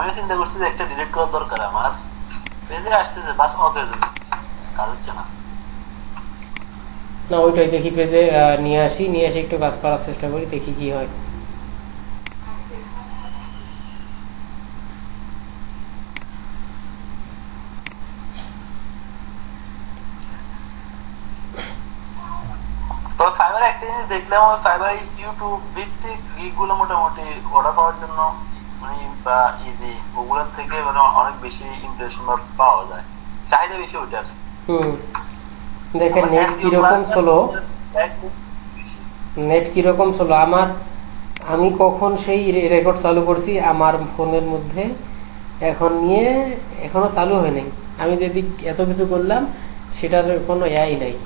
আমিও চিন্তা করছি যে একটা ডিলিট করার দরকার আমার, পেজে আসতেছে বাস অকেজ কাজ হচ্ছে না। না ওইটাই দেখি পেজে নিয়ে আসি একটু কাজ করার চেষ্টা করি, দেখি কি হয়। তবে ফাইবার একটা জিনিস দেখলাম, ওই ফাইবার ইউটিউব ভিত্তিক গিগুলো মোটামুটি অর্ডার পাওয়ার জন্য মানে বা ইজি, ওগুলোর থেকে মানে অনেক বেশি ইমপ্রেশন পাওয়া যায়, চাহিদা বেশি ওইটার। হুম, দেখেন আমার নেট এসইও কিরকম ক্লাসটা চলো, বেশি। নেট কিরকম চলো আমার। আমি কখন সেই রেকর্ড চালু করছি আমার ফোনের মধ্যে, এখন নিয়ে এখনো চালু হয় নাই। আমি যদি এত কিছু করলাম সেটার কোনো ইয়াই নাই।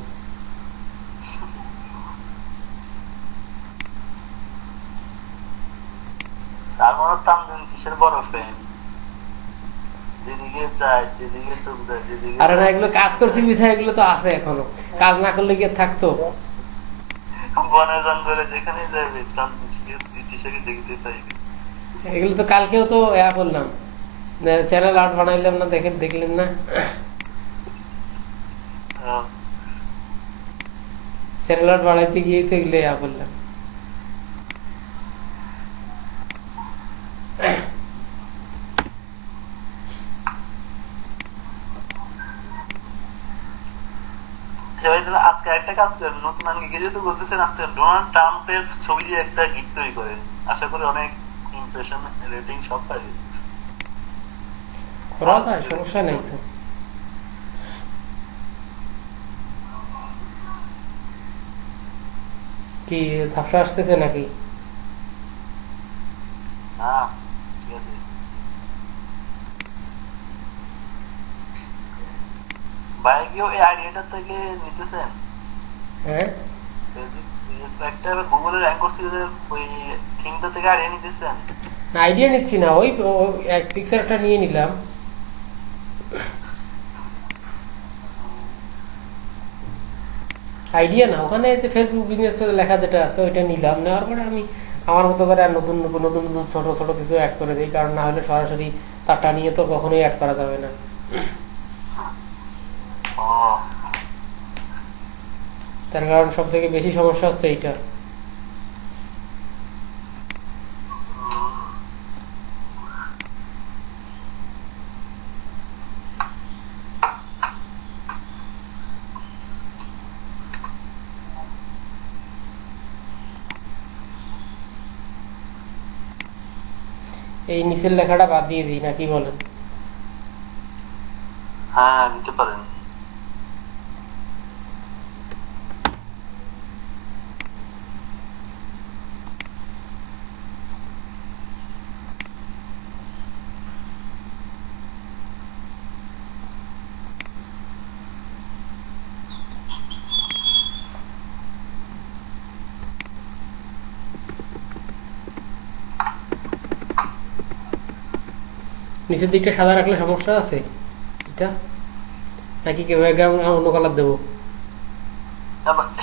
সালমানের তামজিম কিসের বড় ফ্যান, যেদিকে যায় যেদিকে চোখ যায় যেদিকে আর না যায় এগুলো কাজ করছি বিধায় এগুলো তো আছে এখনো, কাজ না করলে কি আর থাকতো? বনে জঙ্গলে যেখানে যাবে তামজিম ব্রিটিশকে দেখতে পাইবে। এগুলো তো কালকেও তো ইয়া করলাম, চ্যানেল আর্ট বানাইলাম না, দেখলেন না? আহ, চ্যানেল আর্ট বানাইতে গিয়েই তো এগুলো ইয়া করলাম। সবাই তাহলে আজকে একটা কাজ করেন, নতুন আঙ্গিকে যেহেতু বলতেছেন আজকে ডোনাল্ড ট্রাম্পের ছবি দিয়ে একটা গিগ তৈরি করেন, আশা করি অনেক ইমপ্রেশন রেটিং সব পাইবে। করা যায়, সমস্যা নেই তো। কি ঝাপসা আসতেছে নাকি? হ্যাঁ ঠিক আছে। বাইকেও এই আইডিয়াটা থেকে নিতেছেন, হ্যাঁ, একটা গুগলে র্যাঙ্ক করছি যে ওই থিমটা থেকে আইডিয়া নিতেছেন। আইডিয়া নিচ্ছি না, ওই এক পিকচারটা নিয়ে নিলাম। আইডিয়া না, ওখানে যে ফেসবুক বিজনেস পেজ লেখা যেটা আছে ওইটা নিলাম, নেওয়ার পরে আমি আমার মতো করে আর নতুন নতুন নতুন নতুন ছোট ছোট কিছু অ্যাড করে দিই, কারণ না হলে সরাসরি তারটা নিয়ে তো কখনোই অ্যাড করা যাবে না। ও তার কারণ সব থেকে বেশি সমস্যা হচ্ছে এইটা। এই নিচের লেখাটা বাদ দিয়ে দিই নাকি বলেন? হ্যাঁ দিতে পারেন। নিচের দিকটা সাদা রাখলে সমস্যা আছে এটা, নাকি কেউ ব্যাকগ্রাউন্ড অন্য কালার দেবো?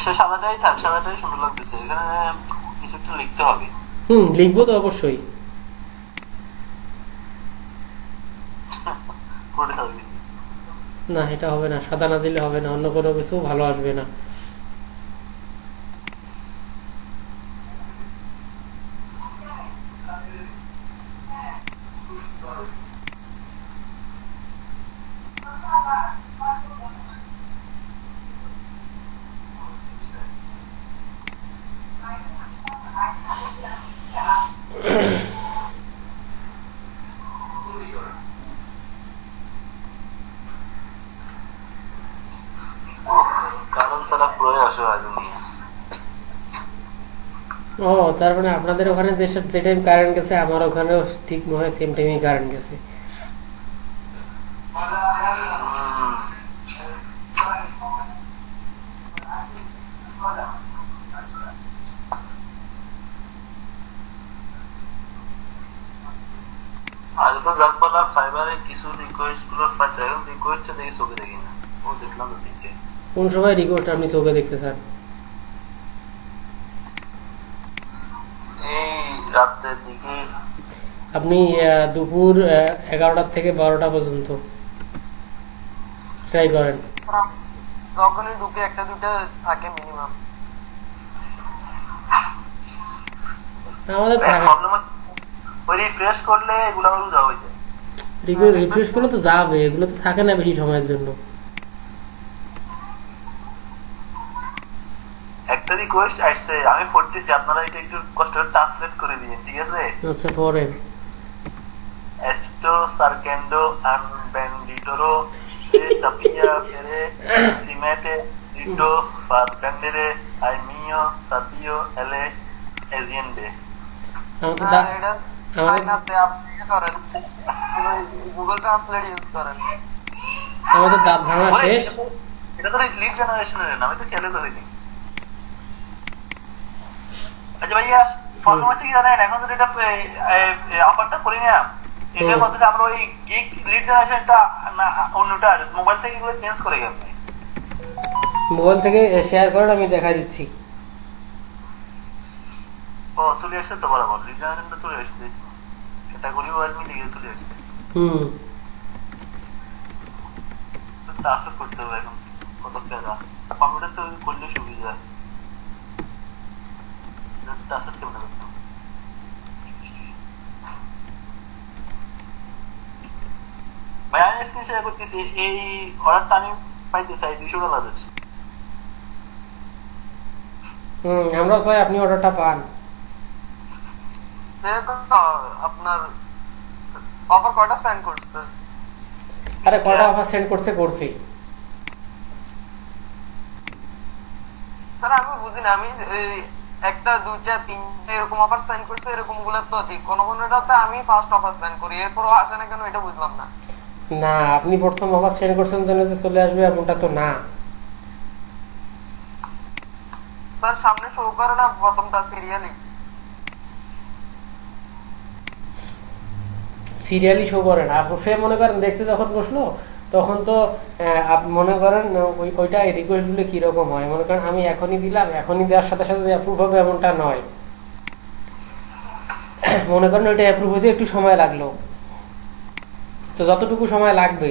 সে সাদাটাই থাক, সাদাটাই সুন্দর লাগতেছে, এখানে কিছু একটা লিখতে হবে। হুম, লিখবো তো অবশ্যই। পুরোটা সাদা দিছি। না এটা হবে না, সাদা না দিলে হবে না, অন্য কোনো কিছু ভালো আসবে না। কারণ ছাড়া পুরোই অসহায় দুনিয়া। ও, তার মানে আপনাদের ওখানে যে টাইম কারেন্ট গেছে আমার ওখানেও ঠিক মনে হয় সেম টাইমে কারেন্ট গেছে। হুম, আগে তো যাক বলা ফাইবারে কিছু রিকোয়েস্ট গুলো পাচ্ছে, এখন রিকোয়েস্ট দেখি চোখে দেখি না। ও দেখলাম তো তিনটে। কোন সময় রিকোয়েস্ট আপনি চোখে দেখতে চান? এই রাতের দিকে আপনি দুপুর 11টা থেকে 12টা পর্যন্ত ট্রাই করেন। যখনই ঢুকে একটা দুটা থাকে মিনিমাম। আমাদের থাকে প্রবলেম ওই রিফ্রেশ করলে এগুলো আবার উধাও হয়ে যায়। রিফ্রেশ করলে তো যাবে, এগুলো তো থাকে না বেশি সময়ের জন্য। একটা রিকোয়েস্ট আসছে, আমি পড়তেছি, আপনারা এটা একটু কষ্ট করে ট্রান্সলেট করে দিন, ঠিক আছে? আচ্ছা পড়েন। Esto sargento ambenditoro se sapia pere simete dito far prendere al mio sapio ele eziende. আমাদের না, দা- এটা আমাদের চাইনাতে আপনি ইয়ে করেন, গুগল ট্রান্সলেট ইউজ করেন। আমাদের দাঁত ভাঙা শেষ। এটা তো লিড জেনারেশনের না, আমি তো খেয়ালে করিনি। আচ্ছা ভাইয়া, প্রবলেম হচ্ছে কি জানেন, এখন যদি এটা অফারটা করি না, এটা হচ্ছে আমরা ওই গিগ লিড জেনারেশনটা না অন্যটা মোবাইল থেকে এগুলো চেঞ্জ করে গেছে। মোবাইল থেকে শেয়ার করেন, আমি দেখাই দিচ্ছি। ও চলে আসছে তো, বরাবর লিড জেনারেশনটা চলে আসছে, ক্যাটাগরি ওয়াইজ মিলে গিয়ে চলে আসছে। হুম ট্রান্সফার করতে হবে এখন, কত প্যারা। কম্পিউটার তো করলে সুবিধা, ট্রান্সফার কেমন করতাম। ভাই আমি স্ক্রিন শেয়ার করতেছি, এই অর্ডারটা আমি পাইতে চাই $200। আমরা চাই আপনি অর্ডারটা পান। যেরকম আপনার অফার কয়টা সেন্ড করছে? আরে কয়টা অফার সেন্ড করছি। স্যার আমি বুঝি না, আমি এই একটা দুইটা তিনটা এরকম অফার সেন্ড করছে, এরকম গুলো তো ঠিক কোন কোনটাতে আমি ফার্স্ট অফার সেন্ড করি, এরপরও আসে না কেন এটা বুঝলাম না। না, আপনি প্রথম অফার সেন্ড করছেন জন্য যে চলে আসবে এমনটা তো না। স্যার সামনে শো করে না প্রথমটা সিরিয়ালি শো করে না। সে মনে করেন দেখতে যখন বসলো তখন তো আপনি মনে করেন ওইটা রিকোয়েস্ট গুলো কিরকম হয়, মনে করেন আমি এখনই দিলাম, এখনই দেওয়ার সাথে সাথে অ্যাপ্রুভ হবে এমনটা নয়। মনে করেন ওইটা অ্যাপ্রুভ হতে একটু সময় লাগলো, তো যতটুকু সময় লাগবে,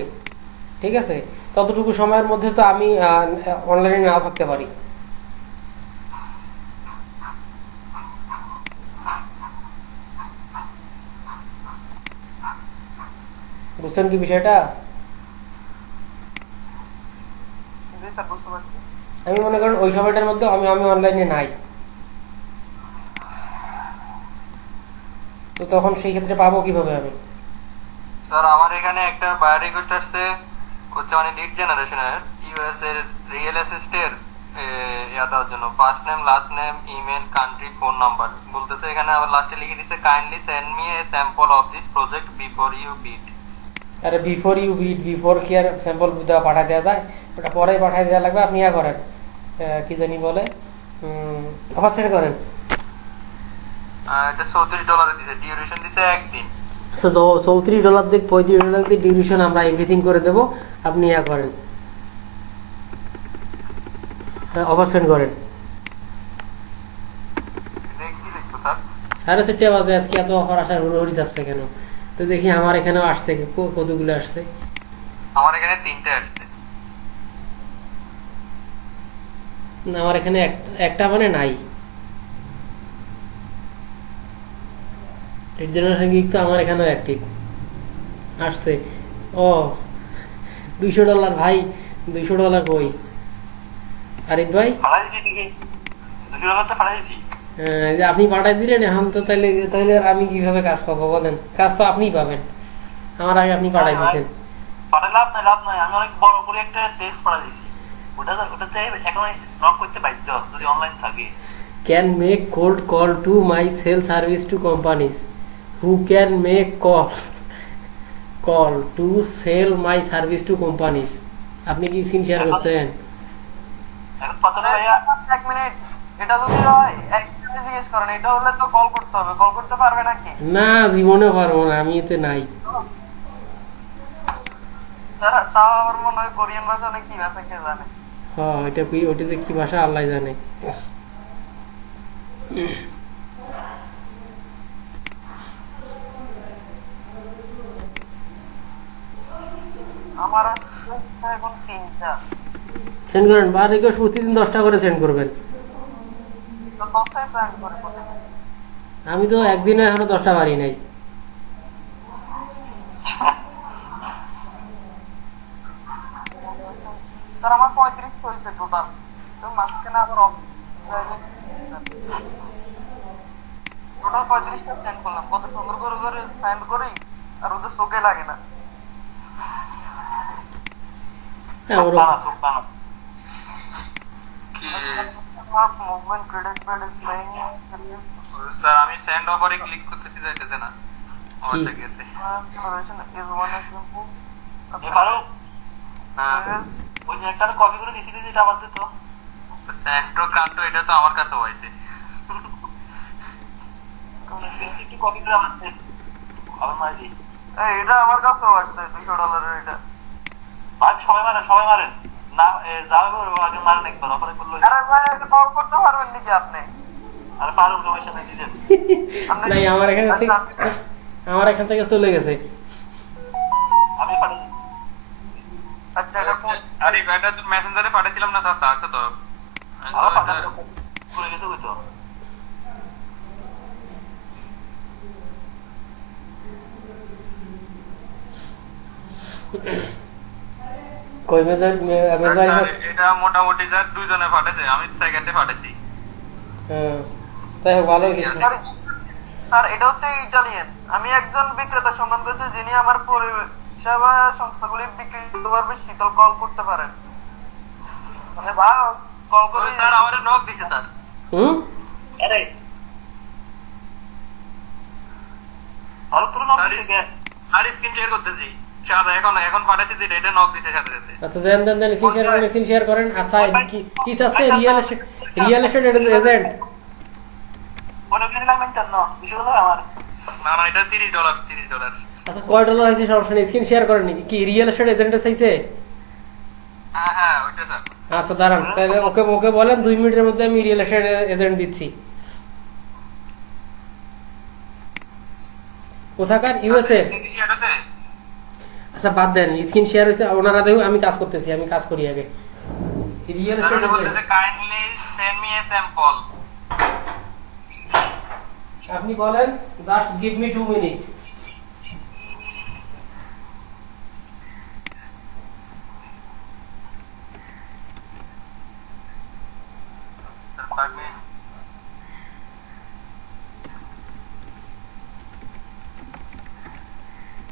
ঠিক আছে, ততটুকু সময়ের মধ্যে তো আমি অনলাইনে নাও থাকতে পারি। বুঝছেন কি বিষয়টা? জি স্যার বুঝতে পারছি। আমি মনে করেন ওই সময়টার মধ্যে আমি অনলাইনে নাই, তো তখন সেই ক্ষেত্রে পাবো কিভাবে আমি? স্যার আমার এখানে একটা বায়ার রিকোয়েস্ট আসছে, হচ্ছে মানে লিড জেনারেশনের ইউএস এর রিয়েল এস্টেটের ইয়া দেওয়ার জন্য, first name last name email country phone number বলতেছে। এখানে আবার লাস্টে লিখে দিছে kindly send me a sample of this project before you bid. আরে বিফোর ইউ বিড, বিফোর কি আর স্যাম্পল দেওয়া পাঠাই দেওয়া যায়? ওটা পরে পাঠাই দেওয়া লাগবে। আপনি ইয়া করেন, কি জানি বলে, অফার সেন্ড করেন। এটা $34 দিছে, ডিউরেশন দিছে একদিন। $34 দিক, $35 দিক ডিউরেশন, আমরা এভরিথিং করে দেবো। আপনি ইয়া করেন, অফার সেন্ড করেন। কি লিখবো স্যার? সাড়ে 4টা বাজে, আজকে এত অফার আসার হুড়োহুড়ি চাপছে কেন? তো দেখি আমার এখানেও আসছে, কতগুলো আসছে। আমার এখানে 3টে আসছে। না, আমার এখানে একটা মানে নাই। লিড জেনারেশন গিগ তো আমার এখানেও অ্যাক্টিভ আসছে। ও $200 ভাই, $200 কই আরিফ ভাই? ফালাই দিছি ঠিকই, $200 ফালাই দিছি। যে আপনি পাঠাই দিলেন, এখন তো তাইলে তাইলে আমি কিভাবে কাজ পাবো বলেন? কাজ তো আপনিই পাবেন, আমার আগে আপনি পাঠাই দিচ্ছেন। পাঠাই লাভ নাই, আমি অনেক বড় করে একটা টেক্সট পাঠাই দিছি, ওটাতে এখন নক করতে বাধ্য যদি অনলাইন থাকে। Can make cold call to my sales service to companies who can make call to sell my service to companies. আপনি কি স্ক্রিন শেয়ার করছেন? এখন কতটা ভাইয়া? এক মিনিট, এটা যদি হয় একসাথে জিজ্ঞেস করেন, এটা হলে তো কল করতে হবে, কল করতে পারবে নাকি? না, জীবনে পারবো না, আমি এতে নাই। তাও আমার মনে হয় কোরিয়ান ভাষা নাকি ভাষা কে জানে। হ্যাঁ, ওইটা যে কি ভাষা আল্লাহ জানে। আমার এখন 3টা। সেন্ড করেন, বার রিকোয়েস্ট প্রতিদিন 10টা করে সেন্ড করবেন। তো 10টাই সেন্ড করে প্রতিদিন। আমি তো একদিনে এখনো 10টা পারি নাই। স্যার আমার 35 হয়েছে টোটাল। তো মাঝখানে আবার টোটাল 35টা সেন্ড করলাম। কত সুন্দর করে করে সেন্ড করি আর ওদের চোখে লাগে না। হ্যাঁ, ওরকম। Sultana movement credit pad is playing. Sir আমি সেন্ড অফারে ক্লিক করতেছি, যাইতেছে না। আমারটা গেছে। is one example. ফারুক, হ্যাঁ, ওই যে একটা কপি করে দিছিলি যেটা আমার দিত, সেন্ট্রো কান্টো এটা তো আমার কাছে হয়েছে। একটু কপি করে আমার দে, আমার মারি দিই। এটা আমার কাছে আসছে $200 এটা। ভাই সবাই মারেন, সবাই মারেন না, যাবে আগে মারেন একবার, অফারে করলো। আরে ভাই কল করতে পারবেন নাকি আপনি? আরে ফারুক রমেশ সাথে দিতেন নাই, আমার এখান থেকে চলে গেছে। আমি পাঠিয়ে দিই। আচ্ছা এটা ফোন আরে এটা তো মেসেঞ্জারে পাঠিয়েছিলাম না, সস্তা আছে তো। আমার পাঠানো করে গেছে ওই তো। কই মেজার স্যার, এটা মোটামুটি স্যার দুজনে পাঠাইছে, আমি সেকেন্ডে পাঠাইছি। হ্যাঁ, তাই হোক, ভালো কিছু না। আর এটা হচ্ছে ইটালিয়ান। আমি একজন বিক্রেতা সন্ধান করছি যিনি আমার পরিষেবা সংস্থাগুলি বিক্রি করতে পারবে, শীতল কল করতে পারেন। মানে বা কল করে স্যার আমারে নক দিছে স্যার। আরে ফারুক তোর নাম দিছে কে? আর স্ক্রিন শেয়ার করতেছি সাদা, এখন পাঠাইছি যে এটা নক দিছে সাথে সাথে। আচ্ছা, দেন স্ক্রিন শেয়ার করেন। আচ্ছা, কি চাচ্ছে? Real estate agent. মনে করি লাগবেন তার না, বিষয় হলো আমার না না, এটা $30। আচ্ছা, কয় ডলার হয়েছে সমস্যা নেই, স্ক্রিন শেয়ার করেন নাকি? কি রিয়েল এস্টেট এজেন্টে চাইছে? হ্যাঁ হ্যাঁ, ওইটা স্যার। আচ্ছা, দাঁড়ান, তাহলে ওকে বলেন 2 মিনিটের মধ্যে আমি রিয়েল এস্টেট এজেন্ট দিচ্ছি। কোথাকার? ইউএসএ। স্ক্রিন শেয়ার আছে? আচ্ছা, বাদ দেন, স্ক্রিন শেয়ার হয়েছে, ওনারা দেখো, আমি কাজ করতেছি, আমি কাজ করি আগে। রিয়েল এস্টেট স্যার বলতেছে kindly send me a sample. আপনি বলেন, just give me 2 minute. Sir 5 minute.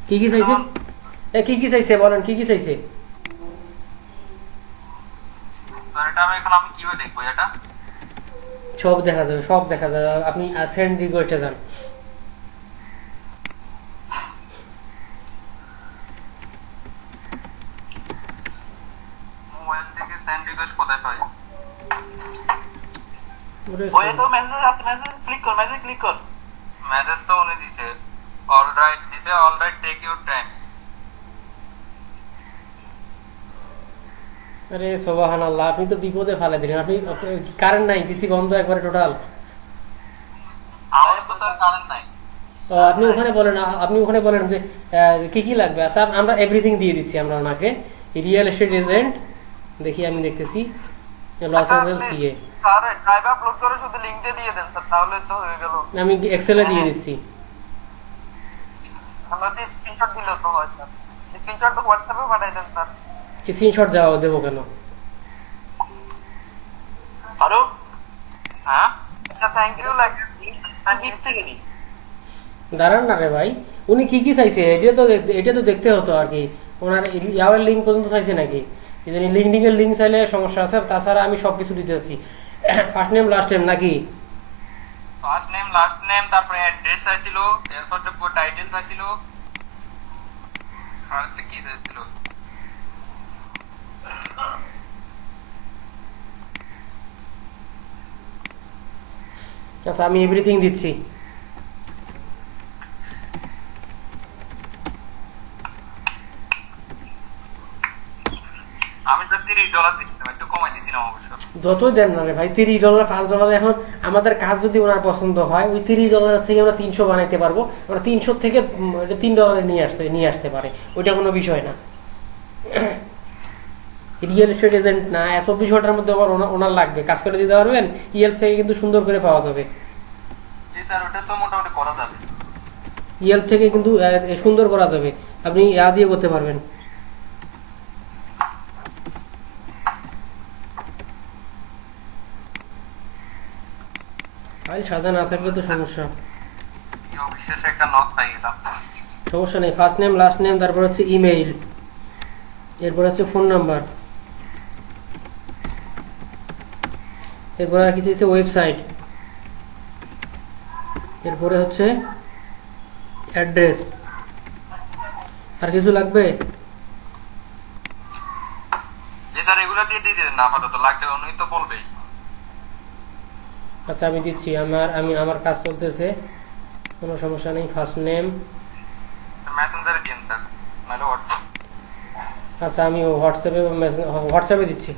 কি চাইছে? কি চাইছে বলেন, কি চাইছে? স্যার এটা আমি কিভাবে দেখবো এটা? সব দেখা যাবে, আপনি সেন্ড রিকোয়েস্টে যান। মোবাইল থেকে সেন্ড রিকোয়েস্ট কোথায় পাই? ওই তো মেসেজ আছে, মেসেজ ক্লিক কর। মেসেজ তো উনি দিছে, অলরাইট দিছে, অলরাইট টেক ইউর টাইম। আরে সুবহানাল্লাহ, আপনি তো বিপদে ফেলে দিলেন। আপনি কারেন্ট নাই, পিসি বন্ধ একবারে টোটাল। আমার তো স্যার কারেন্ট নাই। আপনি ওখানে বলেন যে কি লাগবে। আচ্ছা, আমরা এভরিথিং দিয়ে দিচ্ছি আমরা ওনাকে। রিয়েল এস্টেট এজেন্ট, দেখি আমি দেখতেছি, Los Angeles CA. Sir drive upload করে শুধু লিংকটা দিয়ে দেন স্যার, তাহলে তো হয়ে গেল। আমি এক্সেলে দিয়ে দিচ্ছি। আমরা যে স্ক্রিনশট দিলে তো হয় স্যার, স্ক্রিনশট তো হোয়াটসঅ্যাপে পাঠিয়ে দেন স্যার। স্ক্রিনশট দেবো কেন? ফারুক, হ্যাঁ আচ্ছা থ্যাংক ইউ লাগে গিফট থেকে দিই। দাঁড়ান না রে ভাই, উনি কি চাইছে এটা তো দেখতে হতো আর কি। ওনার ইয়ার লিঙ্ক পর্যন্ত চাইছে নাকি? লিঙ্কডিং এর লিঙ্ক চাইলে সমস্যা আছে, তাছাড়া আমি সবকিছু দিতেছি। ফার্স্ট নেম লাস্ট নেম নাকি? ফার্স্ট নেম লাস্ট নেম, তারপরে অ্যাড্রেস চাইছিল, এরপর টাইটেল চাইছিল, আর কি চাইছিল? আচ্ছা, আমি এভরিথিং দিচ্ছি। আমি তো $30 দিছিলাম, একটু কমাই দিছিলাম অবশ্য। যতই দেন না রে ভাই, $30 $5। এখন আমাদের কাজ যদি ওনার পছন্দ হয়, ওই $30 থেকে আমরা 300 বানাইতে পারবো। আমরা 300 থেকে $3 নিয়ে আসতে পারে, ওইটা কোনো বিষয় না। রিয়েল এস্টেট এজেন্ট না, 24 ঘন্টার মধ্যে আবার ওনার লাগবে, কাজ করে দিতে পারবেন, ইয়েলপ থেকে কিন্তু সুন্দর করে পাওয়া যাবে। জি স্যার, ওটা তো মোটামুটি করা যাবে। ইয়েলপ থেকে কিন্তু সুন্দর করা যাবে, আপনি দিয়ে করতে পারবেন। ফাইল সাজা না থাকলে তো সমস্যা। কি অবিশ্বাসে একটা নক পাই গেলাম। সমস্যা নেই, ফার্স্ট নেম লাস্ট নেম, তারপর হচ্ছে ইমেইল, এরপর হচ্ছে ফোন নাম্বার, এরপর আর কিছু হচ্ছে ওয়েবসাইট, এরপরে হচ্ছে অ্যাড্রেস। আর কিছু লাগবে? জি স্যার, এগুলো দিয়ে দিয়ে দিন না, আপাতত লাগলে উনি তো বলবেই। আচ্ছা আমি দিচ্ছি, আমার কাজ চলতেছে, কোনো সমস্যা নেই। ফার্স্ট নেম, মেসেঞ্জারে দিন স্যার, নাহলে হোয়াটসঅ্যাপ। আচ্ছা আমি হোয়াটসঅ্যাপে দিচ্ছি।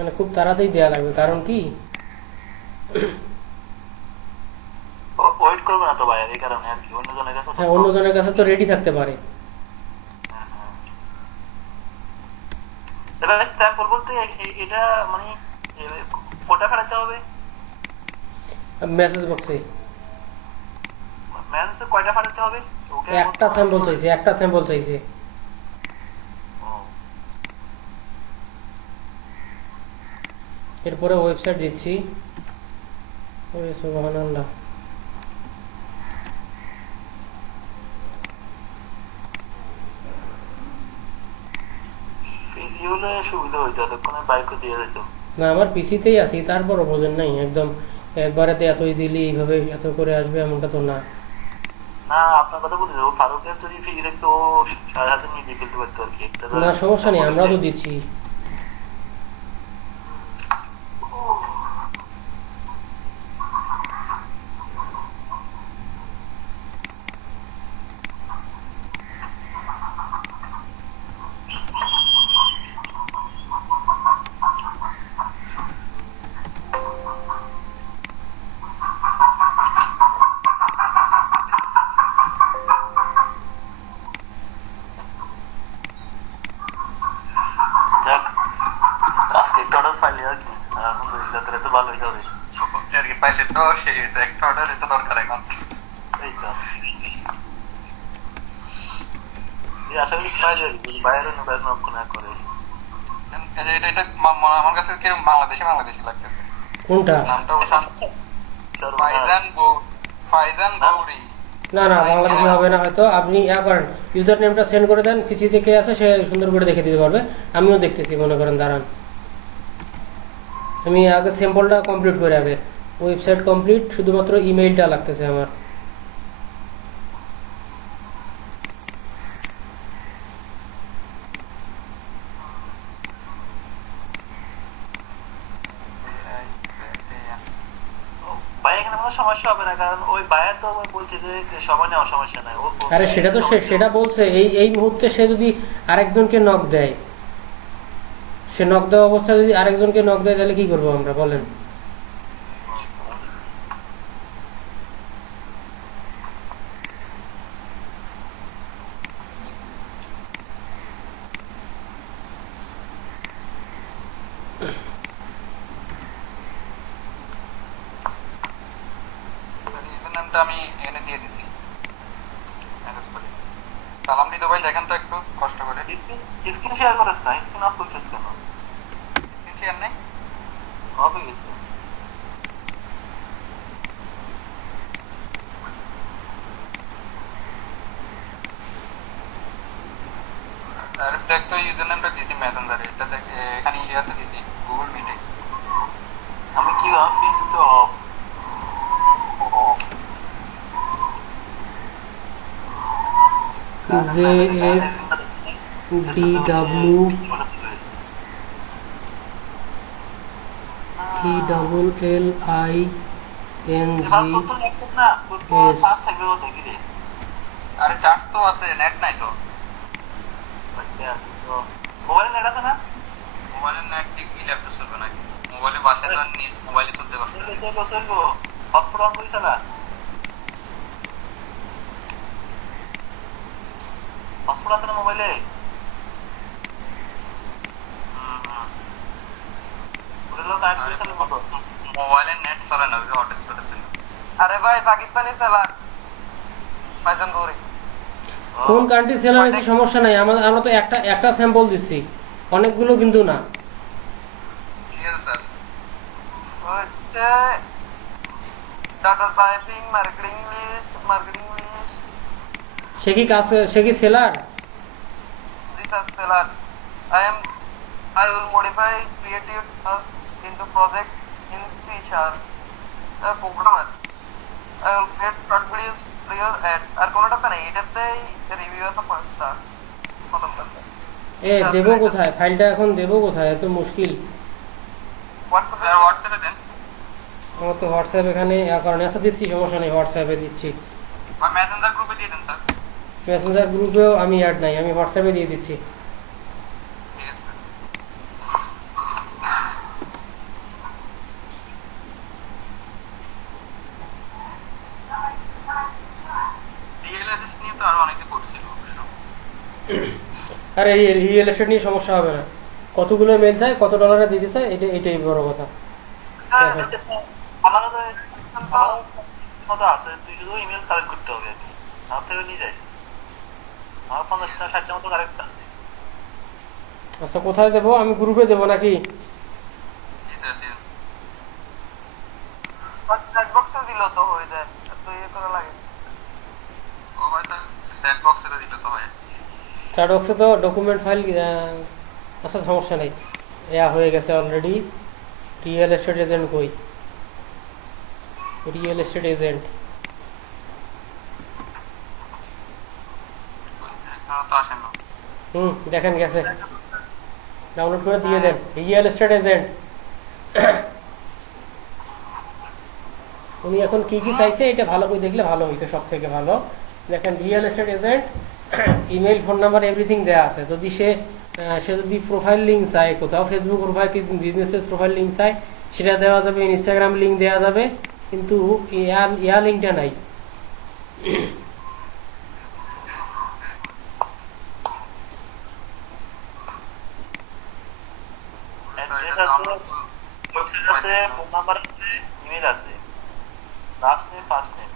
মানে খুব তাড়াতাড়ি দেওয়া লাগবে, কারণ কি ওয়েট করবে না তো ভাই, এই কারণে আর কি, অন্যজনের কাছে হ্যাঁ অন্যজনের কাছে তো রেডি থাকতে পারে। এবার স্যাম্পল বলতে এটা মানে কোটা ফেলাতে হবে মেসেজ বক্সে মেসেজ কয়টা ফেলাতে হবে? ওকে একটা স্যাম্পল চাইছে, একটা স্যাম্পল চাইছে। এরপরে ওয়েবসাইট দিচ্ছি, ওরে সুবহানাল্লাহ। পিসি হলে সুবিধা হইতো, এতক্ষণে বাইকও দিয়ে দিত। না আমার পিসিতেই আছি, তারপরও বোঝেন নাই একদম একবারেতে এত ইজিলি এইভাবে এত করে আসবে এমনটা তো না। না আপনার কথা বলতে ও ফারুকের যদি ফ্রি দেখতো ও সারা হাতে নিয়ে দিয়ে ফেলতে পারতো আর কি। না সমস্যা নেই, আমরা তো দিচ্ছি। যাক, আজকে একটা অর্ডার পাইলে আর কি আলহামদুলিল্লাহ, তাহলে তো ভালোই হবে। আর কি পাইলে তো সেই তো একটা অর্ডার তো দরকার এখন। এই তো আশা করি পাই যাবে, যদি বাইরে নক না করে। এটা আমার কাছে কিরকম বাংলাদেশি লাগতেছে। কোনটা? নামটাও ফাইজান গৌরী। না না বাংলাদেশি হবে না হয়তো, আপনি করেন ইউজার নেমটা সেন্ড করে দেন, পিসিতে কে আছে সে সুন্দর করে দেখে দিতে পারবে। আমিও দেখতেছি, মনে করেন দাঁড়ান, আমি আগে স্যাম্পলটা কমপ্লিট করে, আগে ওয়েবসাইট কমপ্লিট, শুধুমাত্র ইমেইলটা লাগতেছে আমার। ভাই এখানে কোনো সমস্যা হবে না, কারণ ওই বায়ার তো বলছে যে সময় নেওয়ার সমস্যা নাই। আরে সেটা তো সেটা বলছে, এই মুহূর্তে সে যদি আরেকজনকে নক দেয়, সে নক দেওয়া অবস্থায় যদি আরেকজনকে নক দেয়, তাহলে কি করবো আমরা বলেন? নামটা আমি এনে দিয়ে দিছি। সালাম দিতে ভাই, দেখেন তো একটু কষ্ট করে। স্ক্রিন শেয়ার করিস না, স্ক্রিন অফ করছিস কেন? স্ক্রিন শেয়ার নেই, অফ হয়ে গেছে। দেখ তো ইউজার নামটা দিছি মেসেঞ্জারে, এটা দেখ এখানে ইয়াতে দিছি গুগল মিটে। আমি কি অফ ফিক্স তো অফ JFDWELLI এনজি তোর তো ল্যাপটপ না, তোর তো Yes. চার্জ থাকবে কোথায় কি রে? আরে চার্জ তো আছে, নেট নাই তো। আচ্ছা, তো মোবাইলে নেট আছে না? মোবাইলের নেট ঠিক ল্যাপটপ চলবে নাকি? মোবাইলে বাসায় তো নেট মোবাইলে চলতে পারছে না। চলবো, হটস্পট অন করিস না? হটস্পট আছে না মোবাইলে? ওটা হলো কারেন্ট করিস মতো। মোবাইলে নেট চলে না, ওই হটস্পট আছে। আরে ভাই পাকিস্তানি চালান পাইজন গৌরি। কোন কান্ট্রি সেলার হয়েছে সমস্যা নাই, আমরা তো একটা স্যাম্পল দিচ্ছি, অনেকগুলো কিন্তু না। ঠিক আছে স্যার। হচ্ছে ডাটা টাইপিং, মার্কেটিং লিস্ট। সে কি seller? Research seller. I will modify creative tasks into project in C#. A programmer. I will create short videos, prior ads. আর কোনোটা তো নেই, এটাতেই রিভিউ আছে 5টা খতম করতে। দেবো কোথায় ফাইলটা, এখন দেবো কোথায়, এত মুশকিল। স্যার হোয়াটসঅ্যাপে দেন আমার তো হোয়াটসঅ্যাপ এখানে কারণে আচ্ছা দিচ্ছি, সমস্যা নেই, হোয়াটসঅ্যাপে দিচ্ছি। বা মেসেঞ্জার গ্রুপে দিয়ে দেন স্যার। মেসেঞ্জার গ্রুপেও আমি অ্যাড নাই, আমি হোয়াটসঅ্যাপে দিয়ে দিচ্ছি। ঠিক আছে স্যার। DLSS নিয়ে তো আরো অনেকে করছিল অবশ্য। আরে রিয়েল এস্টেট নিয়ে সমস্যা হবে না, কতগুলো মেল চাই, কত ডলারে দিতে চাই, এটাই বড় কথা। আমারও তো মতো আছে, তুই শুধু ইমেল কালেক্ট করতে হবে আর কি, আমার থেকে নিয়ে যাইস। আমার 50টা 60টা মতো কালেক্ট আছে। আচ্ছা কোথায় দেবো, আমি গ্রুপে দেবো নাকি? জি স্যার দিন। চ্যাট বক্সে দিল তো হয়ে যায়, এত ইয়ে করা লাগে। ও ভাই স্যার চ্যাট বক্সে দিলে তো হয়। চ্যাট বক্সে তো ডকুমেন্ট ফাইল, আচ্ছা সমস্যা নেই, হয়ে গেছে অলরেডি। রিয়েল এস্টেট এজেন্ট কই, রিয়েল এস্টেট এজেন্ট এখনো তো আসে না। দেখেন গেছে, ডাউনলোড করে দিয়ে দেন রিয়েল এস্টেট এজেন্ট। উনি এখন কি কি চাইছে এটা ভালো করে দেখলে ভালো হইতো, সব থেকে ভালো। দেখেন real estate agent, email, phone number, everything দেওয়া আছে। যদি সে যদি প্রোফাইল লিঙ্ক চায়, কোথাও ফেসবুক প্রোফাইল, বিজনেসের প্রোফাইল লিঙ্ক চায়, সেটা দেওয়া যাবে, ইনস্টাগ্রাম লিঙ্ক দেওয়া যাবে, কিন্তু ইয়া লিঙ্কটা নাই। অ্যাড্রেস আছে, ওয়েবসাইট আছে, ফোন নাম্বার আছে, ইমেল আছে, লাস্ট নেম ফার্স্ট নেম।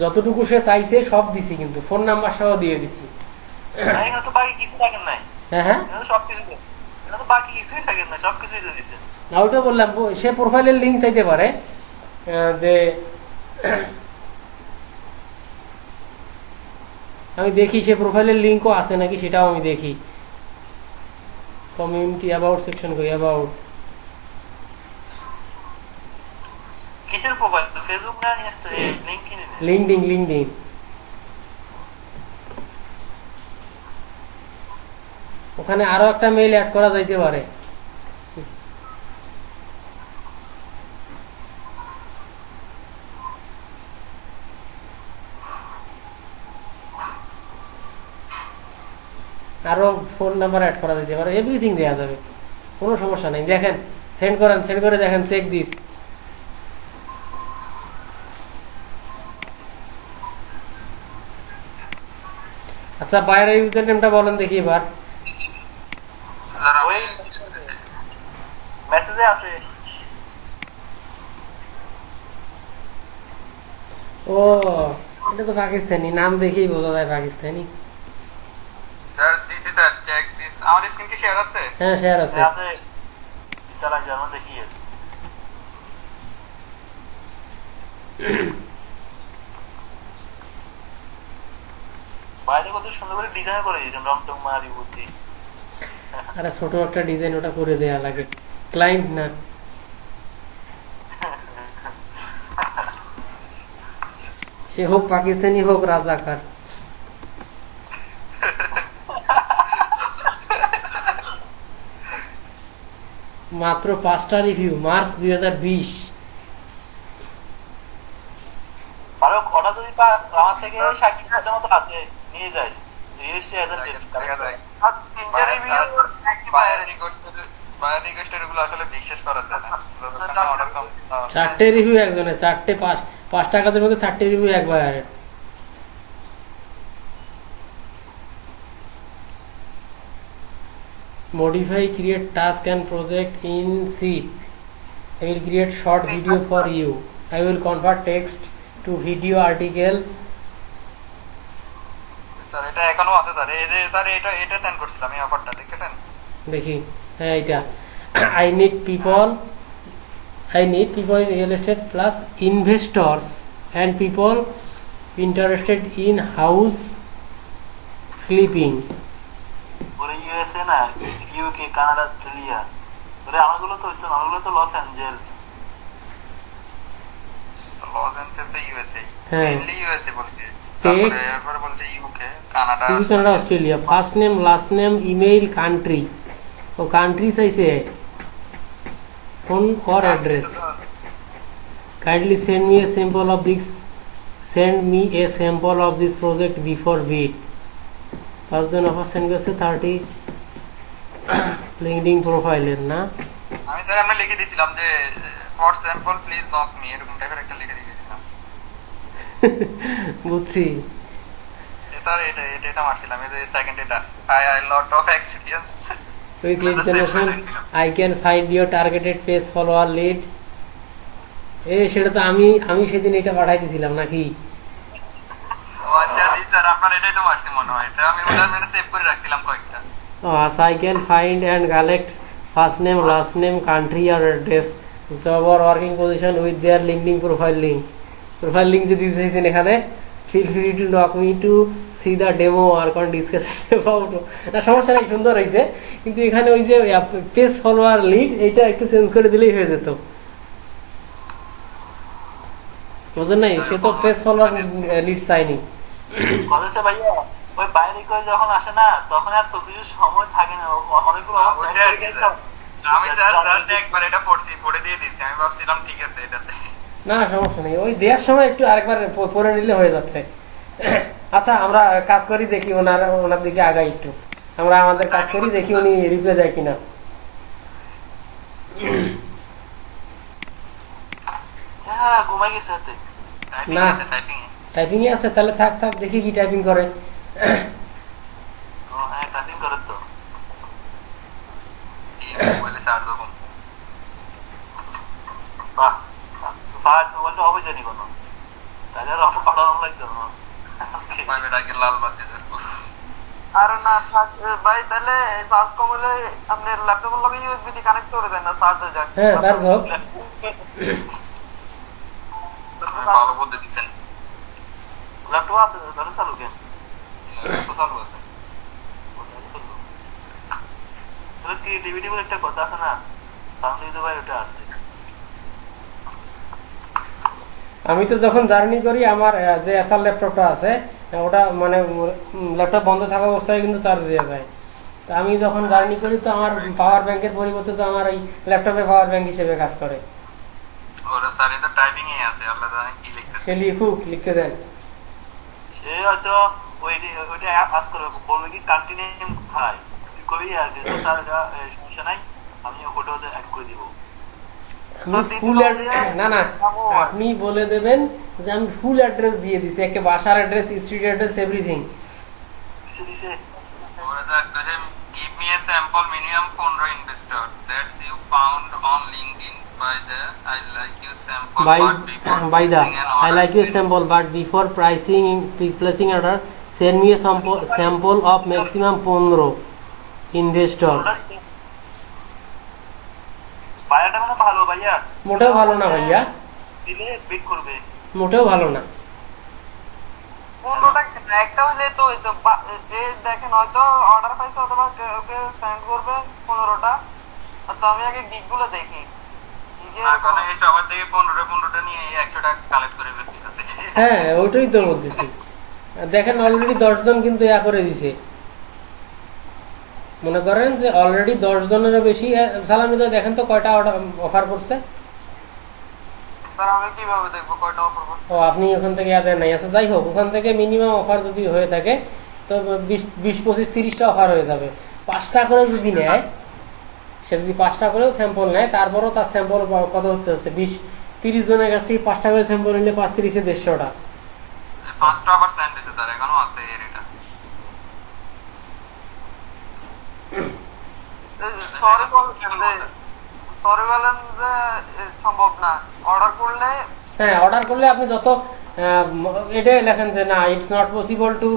যতটুকু সে চাইছে সব দিছি, কিন্তু ফোন নাম্বার সহ দিয়ে দিছি। এখানে তো বাকি কিছু থাকেন নাই, হ্যাঁ এখানে তো সবকিছু, এখানে তো বাকি কিছুই থাকেন না, সবকিছুই দিয়ে দিচ্ছেন। না ওইটা বললাম, সে প্রোফাইলের লিঙ্ক চাইতে পারে, যে আমি দেখি সে প্রোফাইলের লিঙ্কও আছে নাকি, সেটাও আমি দেখি। কমিউনিটি অ্যাবাউট সেকশন কই, অ্যাবাউট কিসের প্রোফাইল, ফেসবুক না লিঙ্ক কিনে নেন? লিঙ্কডিন। ওখানে আরো একটা মেইল অ্যাড করা যাইতে পারে। আরো ফোন নাম্বার অ্যাড করা যেতে পারে, এভরিথিং দেওয়া যাবে, কোনো সমস্যা নেই। দেখেন সেন্ড করে দেখেন, চেক দিস। আচ্ছা বাইরে ইউজার নেমটা বলেন দেখি এবার। স্যার আমি ওই মেসেজে আছে। ও এটা তো পাকিস্তানি, নাম দেখেই বোঝা যায় পাকিস্তানি। স্যার দিছি স্যার, চেক দিস। আমার স্ক্রিন কি শেয়ার আছে? হ্যাঁ শেয়ার আছে। আছে, চালা যেমন দেখি। বাইরে কত সুন্দর করে ডিজাইন করে দিয়েছেন, রং টং মারি বুদ্ধি। আরে ছোট একটা ডিজাইন ওটা করে দেয়া লাগে, ক্লায়েন্ট না। সে হোক পাকিস্তানি হোক রাজাকার। মাত্র 5টা রিভিউ, মার্চ 2020। কারো অর্ডার যদি পাস আমার থেকে 60 মতো আছে, নিয়ে যাস রেজিস্ট্রি এজেন্ট দেখা যায়। আর তিনটে রিভিউ একই বায়ার বায়ার রিকোয়েস্টের এগুলো আসলে বিশ্বাস করা যায় না, যতক্ষণ না অর্ডার কম 4টে রিভিউ একজনের, 5টা কাজের মধ্যে 4টে রিভিউ একবার। Modify, create task and project in Sheet. I will create short video for you. I will convert text to video article. Sir এটা এখনো আছে স্যার, এই যে স্যার এটা সেন্ড করছিলাম এই অফারটা দেখেছেন? দেখি, হ্যাঁ এটা I need people in real estate plus investors and people interested in house flipping. ওরে ইউএসএ না, ইউকে, কানাডা, অস্ট্রেলিয়া। ওরে আমাগুলো তো হইতো না, আমাগুলো তো লস অ্যাঞ্জেলস। লস অ্যাঞ্জেলস তো ইউএসএ, হ্যাঁ। মেইনলি ইউএসএ বলছে, তারপরে এরপরে বলছে UK, Canada, Canada, Australia. First name, last name, email, country. ও কান্ট্রি চাইছে, phone or address. Kindly send me a sample of this project before bid. 5 John offer send করেছে, 30 LinkedIn প্রোফাইলের না। আমি স্যার আমরা লিখে দিয়েছিলাম যে for sample please knock me, এরকম টাইপের একটা লিখে দিয়েছিলাম। বুঝছি। স্যার এটা মারছিলাম, এই যে সেকেন্ড এটা I lot of experience Quick lead generation, I can find your targeted page follower lead. সেটা তো আমি সেদিন এটা পাঠাই দিয়েছিলাম নাকি? ও আচ্ছা জি স্যার, আপনার এটাই তো মারছি মনে হয়, এটা আমি ওটার মানে সেভ করে রাখছিলাম কয়েকটা। I can find and collect first name, last name, country or address, job or working position with their LinkedIn profile link. Profile link যদি দিয়েছেন এখানে, feel free to knock me to see the demo or con discussion about. না সমস্যা নেই, সুন্দর হয়েছে, কিন্তু এখানে ওই যে পেজ ফলোয়ার লিড এটা একটু চেঞ্জ করে দিলেই হয়ে যেত, বুঝলেন নাই? সে তো পেজ ফলোয়ার লিড চাইনি। কলেজে ভাইয়া ওই বাইরে করে যখন আসে না, তখন আর তো কিছু সময় থাকে না, অনেকগুলো ওইটা আর কি স্যার, আমি স্যার জাস্ট একবার এটা পড়ে দিয়ে দিয়েছি, আমি ভাবছিলাম ঠিক আছে এটাতে। না সমস্যা নেই, ওই দেওয়ার সময় একটু আরেকবার পড়ে নিলে হয়ে যাচ্ছে। আচ্ছা আমরা কাজ করি, দেখি ওনার দিকে আগাই একটু, আমরা আমাদের কাজ করি, দেখি উনি রিপ্লাই দেয় কিনা। হ্যাঁ ঘুমাই গেছে হাতে। না টাইপিং টাইপিং এ আছে, তাহলে থাক দেখি কি টাইপিং করে। ও হ্যাঁ টাইপিং করে তো। বলে স্যার যখন বাহ, সার্চ বলতে হবে জানি কোনো, তাহলে আর অফ পাঠানো লাগতো না আজকে। পাইবে আগে লাল বাতি ধরবো। আর না ভাই, তাহলে চার্জ কমলে আপনি ল্যাপটপের লগে ইউএসবি দিয়ে কানেক্ট করে দেন না, চার্জ হয়ে যাক। হ্যাঁ চার্জ হোক। ভালো বলতে দিছেন, ল্যাপটপ আছে তাহলে চালু কেন? তো চালু আছে। তাহলে ক্রিয়েটিভিটি বলে একটা কথা আছে না, সাউন্ড দিতে ভাই ওটা আছে। আমি তো যখন জার্নি করি, আমার যে এসআর ল্যাপটপটা আছে ওটা মানে ল্যাপটপ বন্ধ থাকা অবস্থায় কিন্তু চার্জ দেওয়া যায়। তো আমি যখন জার্নি করি তো আমার পাওয়ার ব্যাংকের পরিবর্তে তো আমার এই ল্যাপটপে পাওয়ার ব্যাংক হিসেবে কাজ করে। ওরা স্যার এটা টাইপিং এ আছে, আল্লাহ জানে কি লিখতেছে। সে লিখুক, লিখতে দেন। সে হয়তো ওইটা কাজ করবে, বলবে কি কান্ট্রি নেম কোথায়, তুই কবি আর কি, স্যার এটা সমস্যা নাই, আমি ওটাতে অ্যাড করে দিব। ফুল না আপনি বলে দেবেন যে আমি ফুল অ্যাড্রেস দিয়ে দিছি, একে বাসার অ্যাড্রেস, স্ট্রিট অ্যাড্রেস, এভরিথিং। দিছে ওরা যা কইছে, give me a sample minimum fund investor that you found on LinkedIn by the I like you sample I like your sample, but before placing order, send me a sample of maximum 15 investors. ভাইয়াটা মানে ভালো ভাইয়া, মোটেও ভালো না ভাইয়া, দিলে bit করবে। মোটেও ভালো না। 15টা একটা হইলে তো হইতো, দেখেন হয়তো অর্ডার পাইছে অথবা ওকে সেন্ড করবে 15টা। তো আমি আগে গিগগুলো দেখি, এখন এই সবার থেকে 15টা নিয়ে 100 টাকা কালেক্ট করে ফেলতেছে। হ্যাঁ ওইটাই তো বলতেছি, দেখেন অলরেডি 10 জন কিন্তু করে দিছে। মনে করেন যে অলরেডি 10 জনেরও বেশি সালাম হৃদয় দেখেন তো কয়টা অফার করছে। স্যার আমি কিভাবে দেখবো কয়টা অফার করছে? ও আপনি ওখান থেকে আদায় নাই, আচ্ছা যাই হোক, ওখান থেকে মিনিমাম অফার যদি হয়ে থাকে তো 20, 25, 30টা অফার হয়ে যাবে। 5টা করে যদি নেয়, সে যদি 5টা করেও স্যাম্পল নেয়, তারপরও তার স্যাম্পল কত হচ্ছে 20, 30 জনের কাছ থেকে 5টা করে স্যাম্পল নিলে 5-30-এ 150টা। 5টা আবার সেন্ড দিছে স্যার, এখনো আছে এর এটা। সরি বলেন যে সম্ভব না অর্ডার করলে। হ্যাঁ, অর্ডার করলে আপনি যত এটাই লেখেন যে না, it's not possible to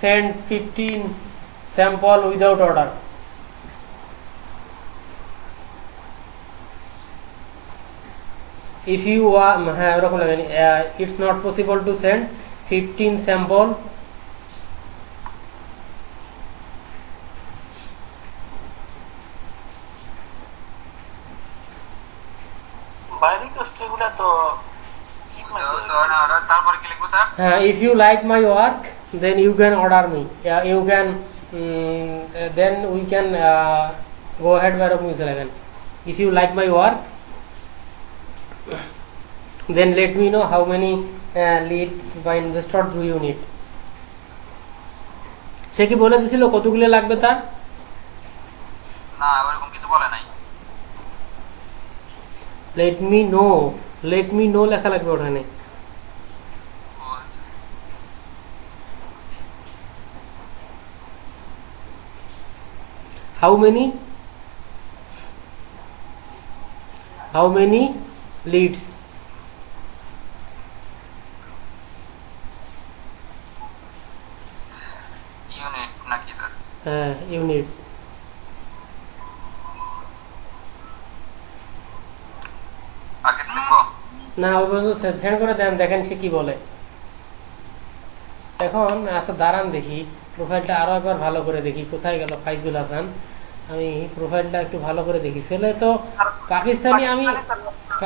send 15 sample without order. If you হ্যাঁ ওরকম লেখেন, it's not possible to send 15 sample by request এগুলা তো ঠিক না। তারপরে কি লিখবো sir? if you like my work then you can order me, you can then we can go ahead by again. If you like my work then let me know how many leads by investor do you need. সে কি বলে দিছিল কতগুলো লাগবে তার? না এরকম কিছু বলে নাই। let me know লেখা লাগবে ওখানে। how many leads? ইউনিট নাকি স্যার? হ্যাঁ ইউনিট। আগে লিখবো না ওই পর্যন্ত সেন্ড করে দেন, দেখেন সে কি বলে। এখন আচ্ছা দাঁড়ান দেখি প্রোফাইলটা আরো একবার ভালো করে দেখি, কোথায় গেল ফাইজুল হাসান। আমি প্রোফাইলটা একটু ভালো করে দেখি। ছেলে তো পাকিস্তানি, আমি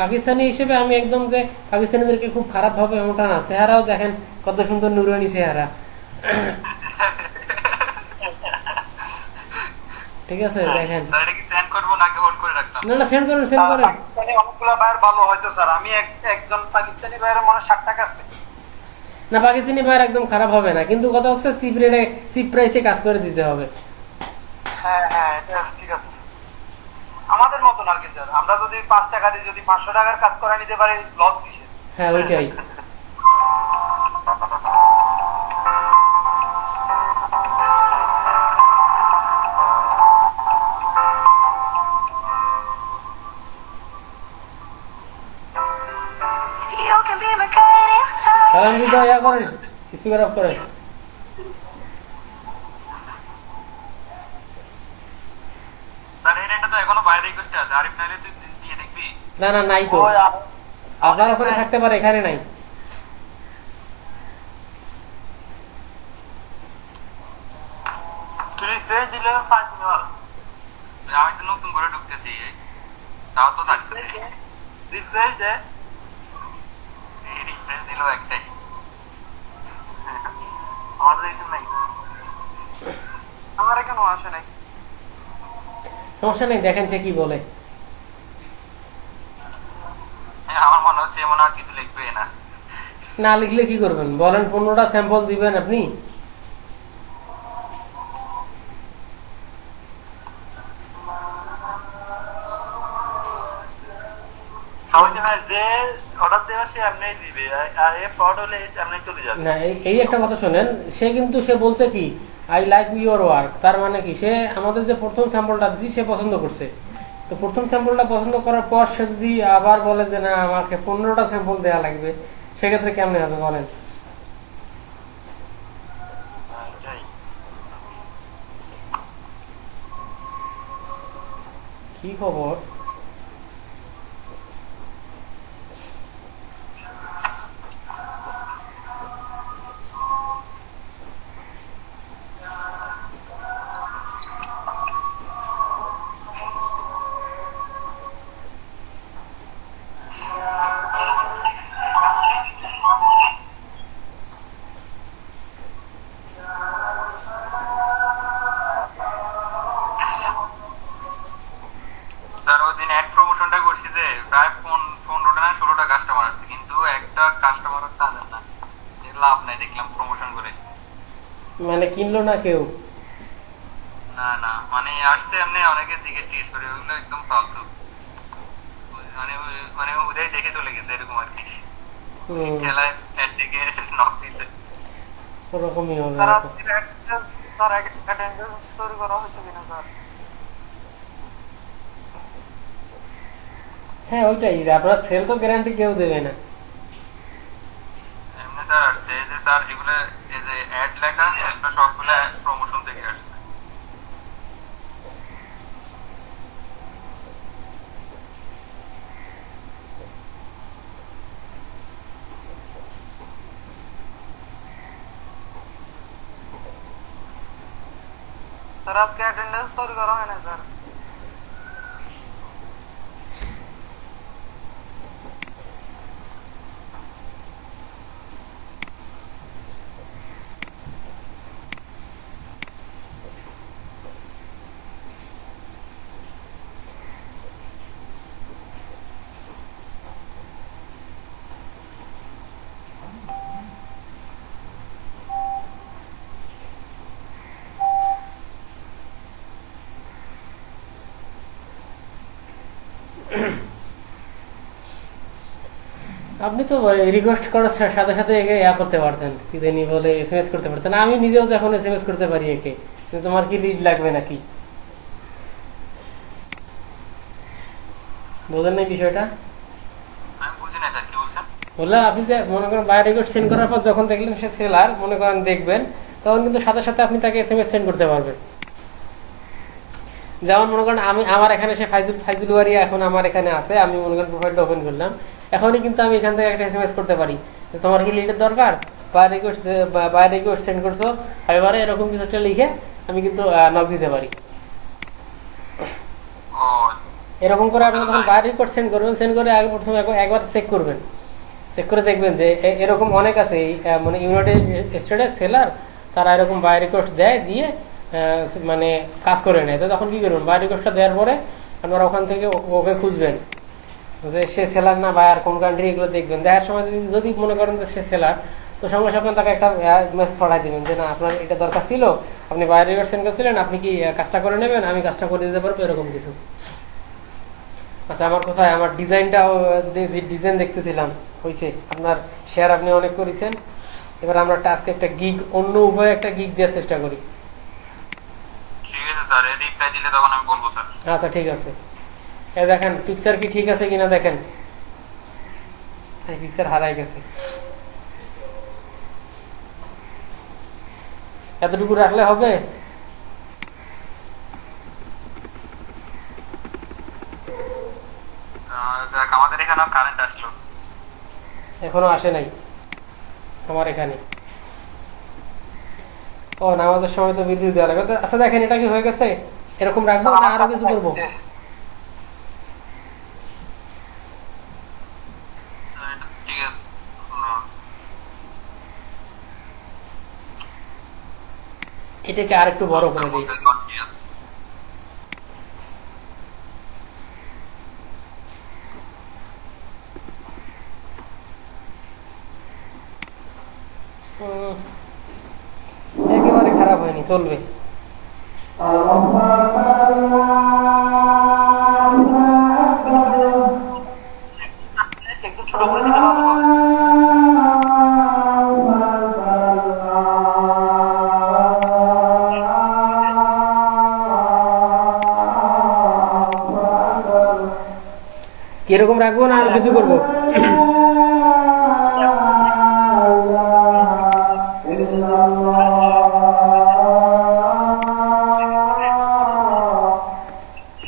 পাকিস্তানি হিসেবে আমি একদম যে পাকিস্তানিদেরকে খুব খারাপ ভাবে এমনটা না, চেহারাও দেখেন কত সুন্দর নুরানি চেহারা। ঠিক আছে দেখেন। স্যার এটা কি সেন্ড করব নাকি হোল্ড করে রাখতাম? না না সেন্ড করেন পাকিস্তানি অনেকগুলো ভাইয়ের ভালো হয়তো স্যার, আমি একজন পাকিস্তানি ভাইয়ের মনে 60 টাকা আছে। না পাকিস্তানি ভাইয়ের একদম খারাপ হবে না, কিন্তু কথা হচ্ছে চিপ প্রাইসে কাজ করে দিতে হবে। হ্যাঁ হ্যাঁ এটা ঠিক আছে। আমাদের মতন আর কি স্যার, আমরা যদি 5 টাকা দিয়ে যদি 500 টাকার কাজ করে নিতে পারি লস কিসে? হ্যাঁ ওইটাই। সালাম দিতে ইয়া করেন, স্পিকার অফ করেন। স্যার এটা তো এখনো বাইরে রিকোয়েস্টে আছে, আরিফ নাইলে তুই দিয়ে দেখবি? না না নাই তো, আপনার ওখানে থাকতে পারে, এখানে নাই। রিফ্রেশ দিলে 5 মিনিট। আমি তো নতুন করে ঢুকতেছি, তাও তো থাকতেছে। রিফ্রেশ দে, এই রিফ্রেশ দিল একটাই। আমাদের এখানে নাই। আমার এখানেও আসে নাই। সমস্যা নেই, দেখেন সে কি বলে। আমার মনে হচ্ছে এমন আর কিছু লিখবে না। না লিখলে কি করবেন বলেন, 15টা স্যাম্পল দিবেন আপনি। যে অর্ডার দেওয়া সে এমনি দিবে, আর এ ফ্রড হলে এমনি চলে যাবে। না এই একটা কথা শোনেন, সে কিন্তু সে বলছে কি আই লাইক ইউর ওয়ার্ক, তার মানে কি সে আমাদের যে প্রথম স্যাম্পলটা দিছি সে পছন্দ করছে। তো প্রথম স্যাম্পলটা পছন্দ করার পর সে যদি আবার বলে যে না আমাকে 15টা স্যাম্পল দেওয়া লাগবে, সেক্ষেত্রে কেমনে হবে বলেন? কি খবর? মানে কিনলো না কেউ? না না, মানে আসছে এমনি, অনেকে জিজ্ঞেস টিজ্ঞেস করে, ওগুলো একদম ফালতু। মানে মানে ওদের দেখে চলে গেছে এরকম আর কি। হুম, খেলায় অ্যাড দেখে নক দিছে। ওরকমই হবে স্যার হয়তো। আজকে স্যার অ্যাটেন্ডেন্স তৈরি করা হয়েছে কিনা স্যার? হ্যাঁ ওইটাই, আপনার সেল তো গ্যারান্টি কেউ দেবে না। এমনি স্যার আসছে, এই যে স্যার এগুলো, এই যে অ্যাড লেখা, এগুলো সবগুলো প্রমোশন থেকে আসছে। স্যার আজকে অ্যাটেন্ডেন্স তৈরি করা হয় না স্যার। আপনি তো রিকোয়েস্ট করার সাথে সাথে একে ইয়া করতে পারতেন, কি জানি বলে, এসএমএস করতে পারতেন। আমি নিজেও তো এখন এসএমএস করতে পারি একে, কিন্তু তোমার কি লিড লাগবে নাকি? বোঝেন নাই বিষয়টা? আমি বুঝি না স্যার, কি বলছেন? বললাম আপনি যে মনে করেন বাই রেকর্ড সেন্ড করার পর যখন দেখলেন সে সেলার, মনে করেন দেখবেন, তখন কিন্তু সাথে সাথে আপনি তাকে এসএমএস সেন্ড করতে পারবেন। যেমন মনে করেন আমি, আমার এখানে সে ফাইজুল ওয়ারিয়া এখন আমার এখানে আছে, আমি মনে করেন প্রোফাইলটা ওপেন করলাম, এখনই কিন্তু আমি এখান থেকে একটা এসএমএস করতে পারি যে তোমার কি লিডের দরকার, বাই রেকর্ড সেন্ড করছো ফাইবারে, এরকম কিছু একটা লিখে আমি কিন্তু নক দিতে পারি। ও এরকম করে আপনি যখন বাই রেকর্ড সেন্ড করবেন, সেন্ড করে আগে প্রথমে একবার চেক করবেন, চেক করে দেখবেন যে এরকম অনেক আছে মানে ইউনাইটেড স্টেটের সেলার, তারা এরকম বাই রিকোয়েস্ট দেয়, দিয়ে মানে কাজ করে নেয়। তো তখন কি করবেন, বাই রিকোয়েস্টটা দেওয়ার পরে আপনারা ওখান থেকে ওকে খুঁজবেন যে সে সেলার না বায়ার, কোন কান্ট্রি, এগুলো দেখবেন। দেখার সময় যদি যদি মনে করেন যে সে সেলার, তো সঙ্গে সঙ্গে তাকে একটা মেসেজ ছড়াই দিবেন যে না আপনার এটা দরকার ছিল, আপনি বাই রিকোয়েস্ট সেন্ড করেছিলেন, আপনি কি কাজটা করে নেবেন, আমি কাজটা করে দিতে পারবো, এরকম কিছু। আচ্ছা আমার কোথায় আমার ডিজাইনটাও, যে ডিজাইন দেখতেছিলাম হয়েছে আপনার, শেয়ার আপনি অনেক করেছেন। এবার আমরা আজকে একটা গিগ, অন্য উপায়ে একটা গিগ দেওয়ার চেষ্টা করি। ঠিক আছে স্যার, এই রিপ্লাই দিলে তখন আমি বলবো স্যার। আচ্ছা ঠিক আছে, এ দেখেন পিকচার কি ঠিক আছে কিনা দেখেন। এই পিকচার হারাই গেছে, এতটুকু রাখলে হবে? যাক, আমাদের এখানে কারেন্ট আসলো। এখনো আসে নাই আমার এখানে। ও নামাজের সময় তো বিদ্যুৎ দেওয়া লাগবে। আচ্ছা দেখেন এটা কি হয়ে গেছে, এরকম রাখবো না আরো কিছু করবো? ঠিক আছে। এটাকে আর একটু বড় করে দিই। একেবারে খারাপ হয়নি, চলবে। একটু ছোট করে দিলে ভালো হয়। কিরকম রাখবো না আর কিছু করবো?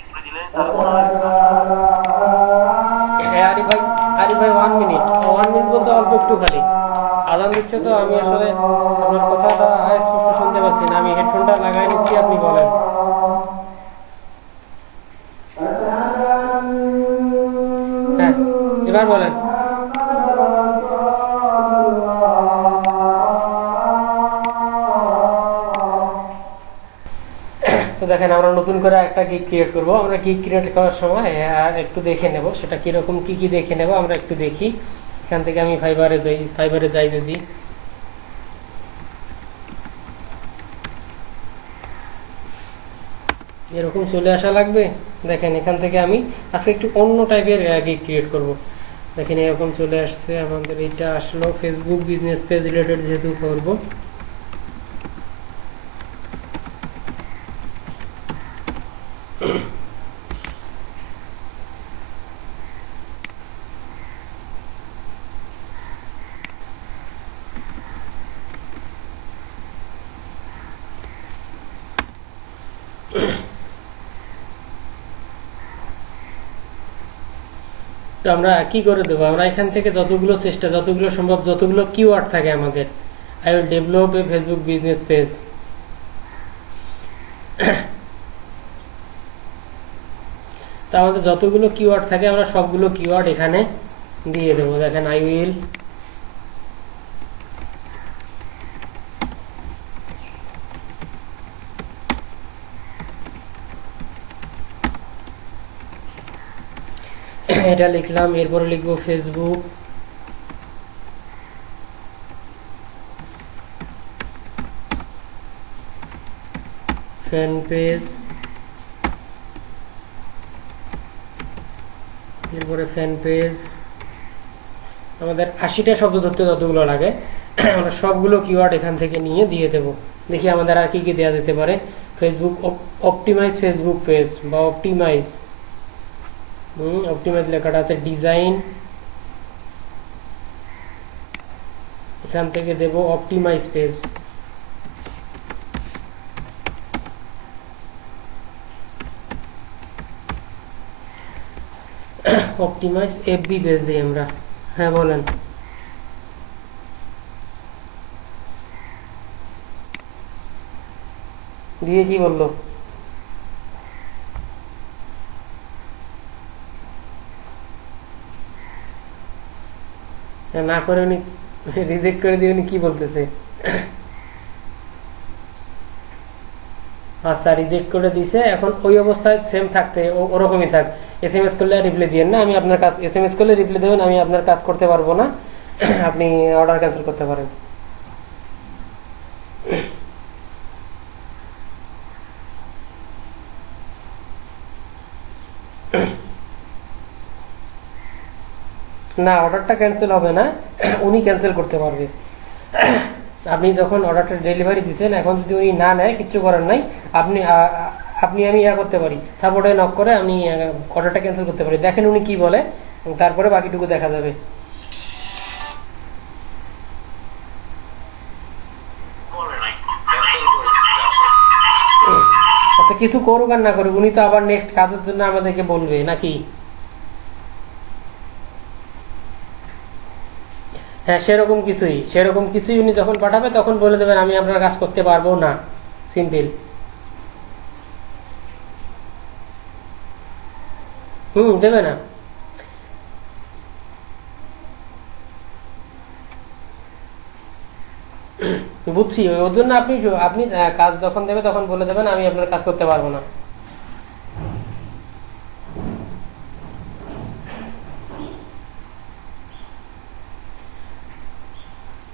করে দিলে তাহলে মনে হয় একটু সুন্দর। হ্যাঁ আরিফ ভাই, আরিফ ভাই 1 মিনিট, 1 মিনিট বলতে অল্প একটু খালি। আজান দিচ্ছে তো, আমি আসলে আপনার কথাটা স্পষ্ট শুনতে পাচ্ছি না, আমি হেডফোনটা লাগাই নিচ্ছি, আপনি বলেন। হ্যাঁ এবার বলেন। তো দেখেন আমরা নতুন করে একটা গিগ ক্রিয়েট করব। আমরা গিগ ক্রিয়েট করার সময় একটু দেখে নেব সেটা কিরকম, কি কি দেখে নেব আমরা একটু দেখি। এখান থেকে আমি ফাইবারে যাই যদি, এরকম চলে আসা লাগবে। দেখেন এখান থেকে আমি আজকে একটু অন্য টাইপের গিগ ক্রিয়েট করব। দেখেন এরকম চলে আসছে আমাদের। এটা আসলো ফেসবুক বিজনেস পেজ রিলেটেড যেহেতু করব। তো আমরা কি করে দেবো, আমরা এখান থেকে যতগুলো চেষ্টা, যতগুলো সম্ভব, যতগুলো কিওয়ার্ড থাকে আমাদের, I will develop a Facebook business page. তা আমাদের যতগুলো কিওয়ার্ড থাকে আমরা সবগুলো কিওয়ার্ড এখানে দিয়ে দেবো। দেখেন আই উইল এটা লিখলাম, এরপরে লিখবো ফেসবুক ফ্যান পেজ, এরপরে ফ্যান পেজ। আমাদের 80টা শব্দ ধরতে যতগুলো লাগে আমরা সবগুলো কিওয়ার্ড এখান থেকে নিয়ে দিয়ে দেব। দেখি আমাদের আর কি কি দেওয়া যেতে পারে। ফেসবুক অপটিমাইজ ফেসবুক পেজ বা অপটিমাইজ, অপটিমাইজ লেখাটা আছে। ডিজাইন, এখান থেকে দেব optimize page. Optimise FB page দিই আমরা। হ্যাঁ বলেন। দিয়ে কি বললো? না করে উনি রিজেক্ট করে দিয়ে উনি কি বলতেছে? আচ্ছা রিজেক্ট করে দিছে, এখন ওই অবস্থায় সেম থাকতে ওরকমই থাক। এসএমএস করলে রিপ্লাই দিয়েন না, আমি আপনার কাজ, এসএমএস করলে রিপ্লাই দেবেন, আমি আপনার কাজ করতে পারবো না, আপনি অর্ডার ক্যান্সেল করতে পারেন। না অর্ডারটা ক্যান্সেল হবে না, উনি ক্যান্সেল করতে পারবে। আপনি যখন অর্ডারটা ডেলিভারি দিচ্ছেন, এখন যদি উনি না নেয় কিচ্ছু করার নাই, আপনি আমি ইয়া করতে পারি, সাপোর্টে নক করে আমি অর্ডারটা ক্যান্সেল করতে পারি। দেখেন উনি কি বলে, তারপরে বাকিটুকু দেখা যাবে। আচ্ছা কিছু করুক আর না করুক, উনি তো আবার নেক্সট কাজের জন্য আমাদেরকে বলবে নাকি? হ্যাঁ সেরকম কিছুই উনি যখন পাঠাবে তখন বলে দেবেন আমি আপনার কাজ করতে পারবো না, সিম্পল। দেবে না। বুঝছি, ওর জন্য আপনি আপনি কাজ যখন দেবে তখন বলে দেবেন আমি আপনার কাজ করতে পারবো না।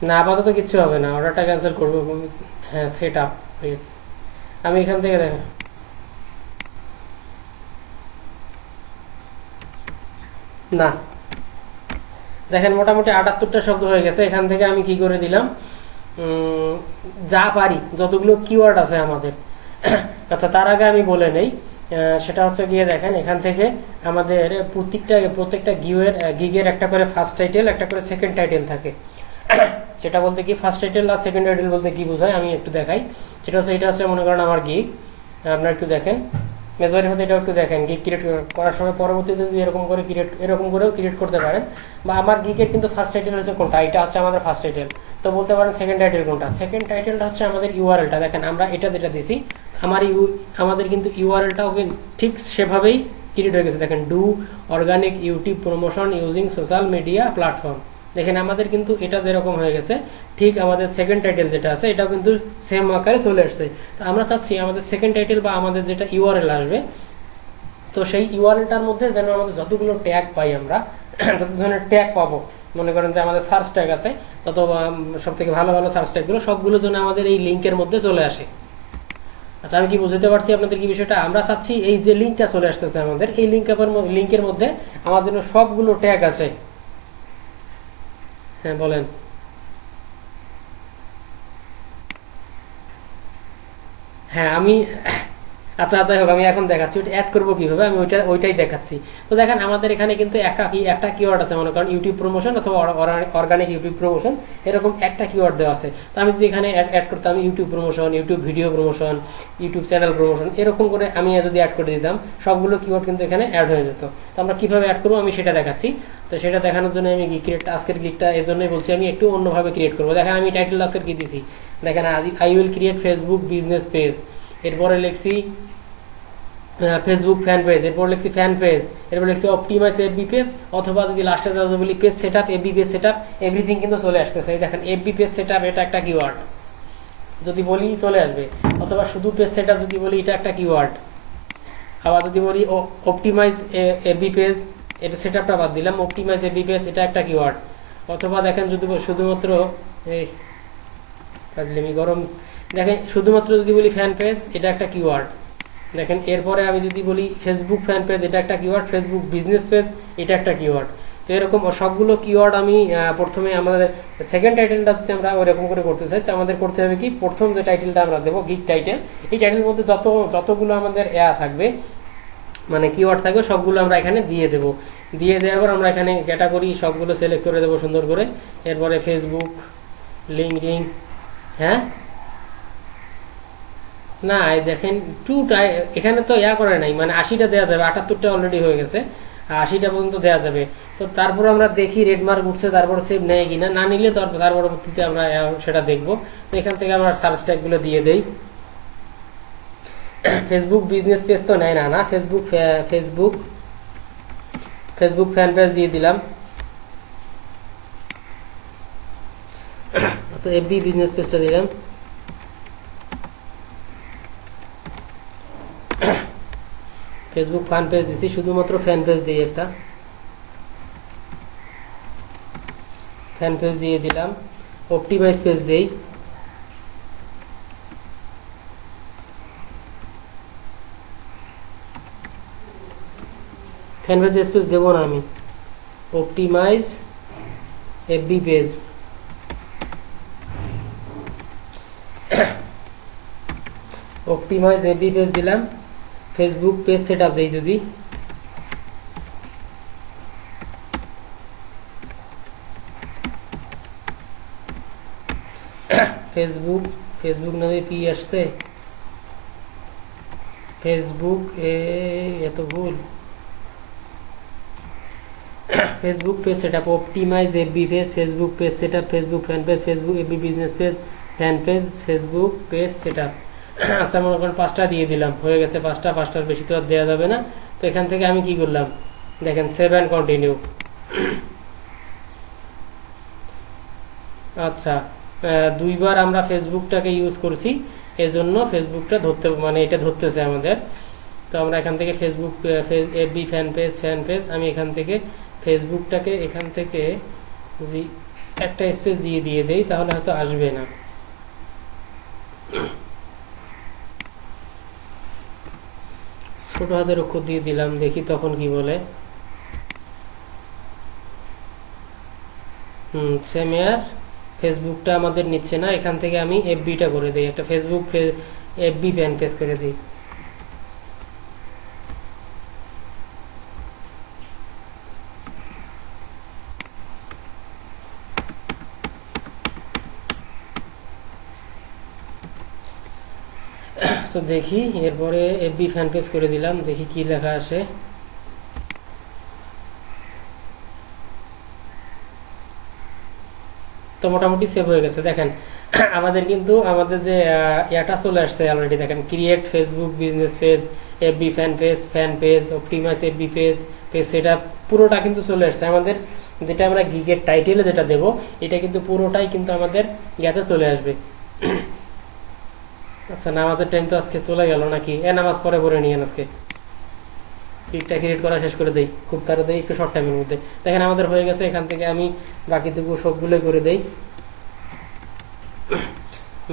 না আপাতত কিচ্ছু হবে না, অর্ডারটা ক্যান্সেল করবো। হ্যাঁ সেট আপ প্লিজ, আমি এখান থেকে দেখেন না, দেখেন মোটামুটি 78টা শব্দ হয়ে গেছে। এখান থেকে আমি কি করে দিলাম, যা পারি যতগুলো কিওয়ার্ড আছে আমাদের। আচ্ছা তার আগে আমি বলে নেই, সেটা হচ্ছে গিয়ে দেখেন এখান থেকে আমাদের প্রত্যেকটা গিগের একটা করে ফার্স্ট টাইটেল, একটা করে সেকেন্ড টাইটেল থাকে। সেটা বলতে কি, ফার্স্ট টাইটেল আর সেকেন্ড টাইটেল বলতে কি বোঝায় আমি একটু দেখাই। সেটা হচ্ছে মনে করেন আমার গিগ, আপনারা একটু দেখেন মেজবারি হতে, এটা একটু দেখেন গিগ ক্রিয়েট করার সময় পরবর্তীতে যদি এরকম করেও ক্রিয়েট করতে পারেন। বা আমার গিগের কিন্তু ফার্স্ট টাইটেল হচ্ছে কোনটা, এটা হচ্ছে আমাদের ফার্স্ট টাইটেল। তো বলতে পারেন সেকেন্ড টাইটেল কোনটা, সেকেন্ড টাইটেলটা হচ্ছে আমাদের ইউআরএলটা। দেখেন আমরা এটা যেটা দিছি, আমাদের কিন্তু ইউআরএলটাও ঠিক সেভাবেই ক্রিয়েট হয়ে গেছে। দেখেন do organic YouTube promotion using social media platform. দেখেন আমাদের কিন্তু এটা যেরকম হয়ে গেছে, ঠিক আমাদের সেকেন্ড টাইটেল যেটা আছে এটাও কিন্তু সেম আকারে চলে আসছে। তো আমরা চাচ্ছি আমাদের সেকেন্ড টাইটেল বা আমাদের যেটা ইউআরএল আসবে, তো সেই ইউআরএলটার মধ্যে যেন আমাদের যতগুলো ট্যাগ পাই, আমরা যত ধরনের ট্যাগ পাবো, মনে করেন যে আমাদের সার্চ ট্যাগ আছে, তত সব থেকে ভালো সার্চ ট্যাগগুলো সবগুলো যেন আমাদের এই লিঙ্কের মধ্যে চলে আসে। আচ্ছা, আমি কি বুঝতে পারছি আপনাদের কি বিষয়টা? আমরা চাচ্ছি এই যে লিঙ্কটা চলে আসতেছে আমাদের, এই লিঙ্কের মধ্যে আমার জন্য সবগুলো ট্যাগ আছে। হ্যাঁ বলেন। হ্যাঁ আমি, আচ্ছা যাই হোক, আমি এখন দেখাচ্ছি ওইটা অ্যাড করবো কিভাবে, আমি ওইটাই দেখাচ্ছি। তো দেখেন আমাদের এখানে কিন্তু একটা কিওয়ার্ড আছে, মনে করেন ইউটিউব প্রমোশন অথবা অর্গানিক ইউটিউব প্রমোশন, এরকম একটা কিওয়ার্ড দেওয়া আছে। তো আমি যদি এখানে অ্যাড করতাম YouTube promotion, YouTube video promotion, YouTube channel promotion, এরকম করে আমি যদি অ্যাড করে দিতাম, সবগুলো কিওয়ার্ড কিন্তু এখানে অ্যাড হয়ে যেত। তো আমরা কিভাবে অ্যাড করবো আমি সেটা দেখাচ্ছি। তো সেটা দেখানোর জন্য আমি আজকের গিকটা এই জন্যই বলছি, আমি একটু অন্যভাবে ক্রিয়েট করবো। দেখেন আমি টাইটেল আজকের কি দিছি, দেখেন I will create Facebook business page, এরপরে লিখছি ফেসবুক ফ্যান পেজ, এরপর লিখছি ফ্যান পেজ, এরপর লিখছি অপটিমাইজ এফবি পেজ, অথবা যদি লাস্টে যাতে বলি page setup, FB page setup, everything কিন্তু চলে আসতেছে। এই দেখেন এফবি পেজ সেটআপ, এটা একটা কিওয়ার্ড, যদি বলি চলে আসবে। অথবা শুধু পেজ সেটআপ যদি বলি, এটা একটা কিওয়ার্ড। আবার যদি বলি অপটিমাইজ এফবি পেজ, এটা সেটআপটা বাদ দিলাম, অপটিমাইজ এফবি পেজ, এটা একটা কিওয়ার্ড। অথবা দেখেন যদি শুধুমাত্র এই ফাজলামি গরম, দেখেন শুধুমাত্র যদি বলি ফ্যান পেজ, এটা একটা কিওয়ার্ড। দেখেন এরপরে আমি যদি বলি ফেসবুক ফ্যান পেজ, এটা একটা কিওয়ার্ড, ফেসবুক বিজনেস পেজ, এটা একটা কিওয়ার্ড। তো এরকম সবগুলো কিওয়ার্ড আমি প্রথমে আমাদের সেকেন্ড টাইটেলটাতে আমরা ওইরকম করে করতে চাই। তো আমাদের করতে হবে কি, প্রথম যে টাইটেলটা আমরা দেবো গিগ টাইটেল, এই টাইটেলের মধ্যে যতগুলো আমাদের থাকবে, মানে কিওয়ার্ড থাকবে, সবগুলো আমরা এখানে দিয়ে দেবো। দিয়ে দেওয়ার পর আমরা এখানে ক্যাটাগরি সবগুলো সিলেক্ট করে দেবো সুন্দর করে। এরপরে ফেসবুক, লিঙ্কডিন, হ্যাঁ না এই দেখেন এখানে তো করে নাই, মানে 80টা দেওয়া যাবে, 78টা অলরেডি হয়ে গেছে, 80টা পর্যন্ত দেওয়া যাবে। তো তারপর আমরা দেখি রেড মার্ক উঠছে, তারপর সেভ নেয় কিনা, না নিলে তার পরবর্তীতে আমরা সেটা দেখবো। তো এখান থেকে আমরা সার্চ ট্যাগ গুলো দিয়ে দেই। ফেসবুক বিজনেস পেজ তো নেয় না, ফেসবুক ফ্যান পেজ দিয়ে দিলাম। আচ্ছা এফবি বিজনেস পেজটা দিলাম। ফেসবুক ফ্যান পেজ দিচ্ছি, শুধুমাত্র ফ্যান পেজ দিই, একটা ফ্যান পেজ দিয়ে দিলাম। অপটিমাইজ পেজ দেই, ফ্যান পেজ স্পেস দেবো না আমি, optimise FB page, optimise FB page দিলাম। ফেসবুক পেজ সেটআপ দেই, যদি ফেসবুক না কি আসছে, ফেসবুক এত ভুল, Facebook page setup, optimise FB page, Facebook page setup, Facebook fan page, Facebook FB business page, fan page, Facebook page setup. আচ্ছা মনে করেন 5টা দিয়ে দিলাম, হয়ে গেছে 5টার বেশি তো আর দেওয়া যাবে না। তো এখান থেকে আমি কি করলাম, দেখেন সেভ এন্ড কন্টিনিউ। আচ্ছা দুইবার আমরা ফেসবুকটাকে ইউজ করছি, এজন্য ফেসবুকটা এটা ধরতেছে আমাদের। তো আমরা এখান থেকে ফেসবুক এফবি ফ্যান পেজ, আমি এখান থেকে ফেসবুকটাকে এখান থেকে যদি একটা স্পেস দিয়ে দেই, তাহলে হয়তো আসবে না। ছোট হাতের অক্ষর দিয়ে দিলাম, দেখি তখন কি বলে। সেম এয়ার, ফেসবুকটা আমাদের নিচ্ছে না, এখান থেকে আমি এফবিটা করে দিই, একটা ফেসবুক এফবি ফ্যান পেজ করে দিই। তো দেখি এরপরে এফবি ফ্যান পেজ করে দিলাম, দেখি কি লেখা আসে। তো মোটামুটি সেভ হয়ে গেছে। দেখেন আমাদের কিন্তু আমাদের যে ইয়াটা চলে আসছে অলরেডি, দেখেন create Facebook business page, FB fan page, optimise FB page setup, পুরোটা কিন্তু চলে আসছে আমাদের। যেটা আমরা গিগের টাইটেলে যেটা দেবো, এটা কিন্তু পুরোটাই কিন্তু আমাদের ইয়াতে চলে আসবে। আচ্ছা নামাজের টাইম তো আজকে চলে গেল নাকি, নামাজ পরে নিয়ে আজকে গিগটা ক্রিয়েট করা শেষ করে দেই খুব তাড়াতাড়ি, একটু শর্ট টাইমের মধ্যে। দেখেন আমাদের হয়ে গেছে, এখান থেকে আমি বাকিটুকু সবগুলো করে দেই।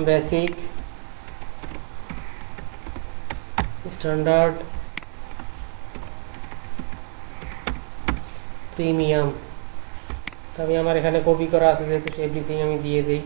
Basic standard premium. তো আমি আমার এখানে কপি করা আছে যেহেতু এভরিথিং আমি দিয়ে দিই।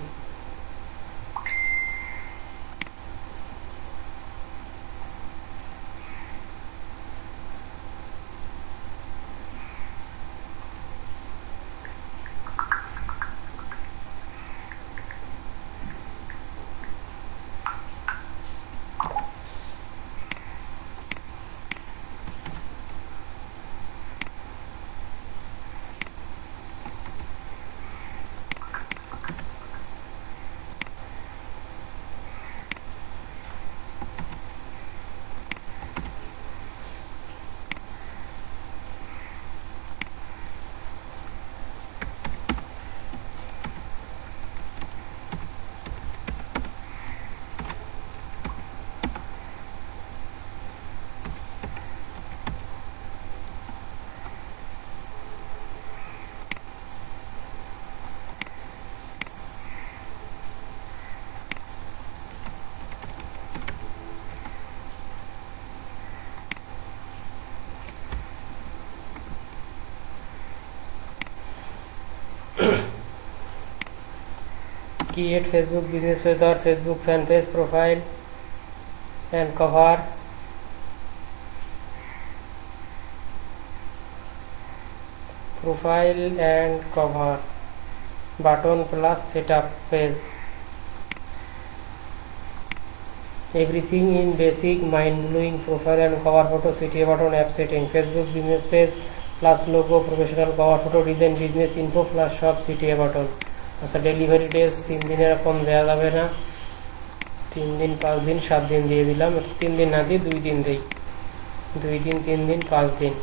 Create Facebook business page or Facebook fan page, profile and cover. Profile and cover button plus setup page. Everything in basic, mind-blowing profile and cover photo, CTA button, app setting, Facebook business page plus logo, professional cover photo, design, business info plus shop, CTA button. আচ্ছা, delivery days 3 দিনের কম দেওয়া যাবে না, 3 দিন 5 দিন 7 দিন দিয়ে দিলাম। 3 দিন না দিয়ে 2 দিন দিই, 2 দিন 3 দিন 5 দিন।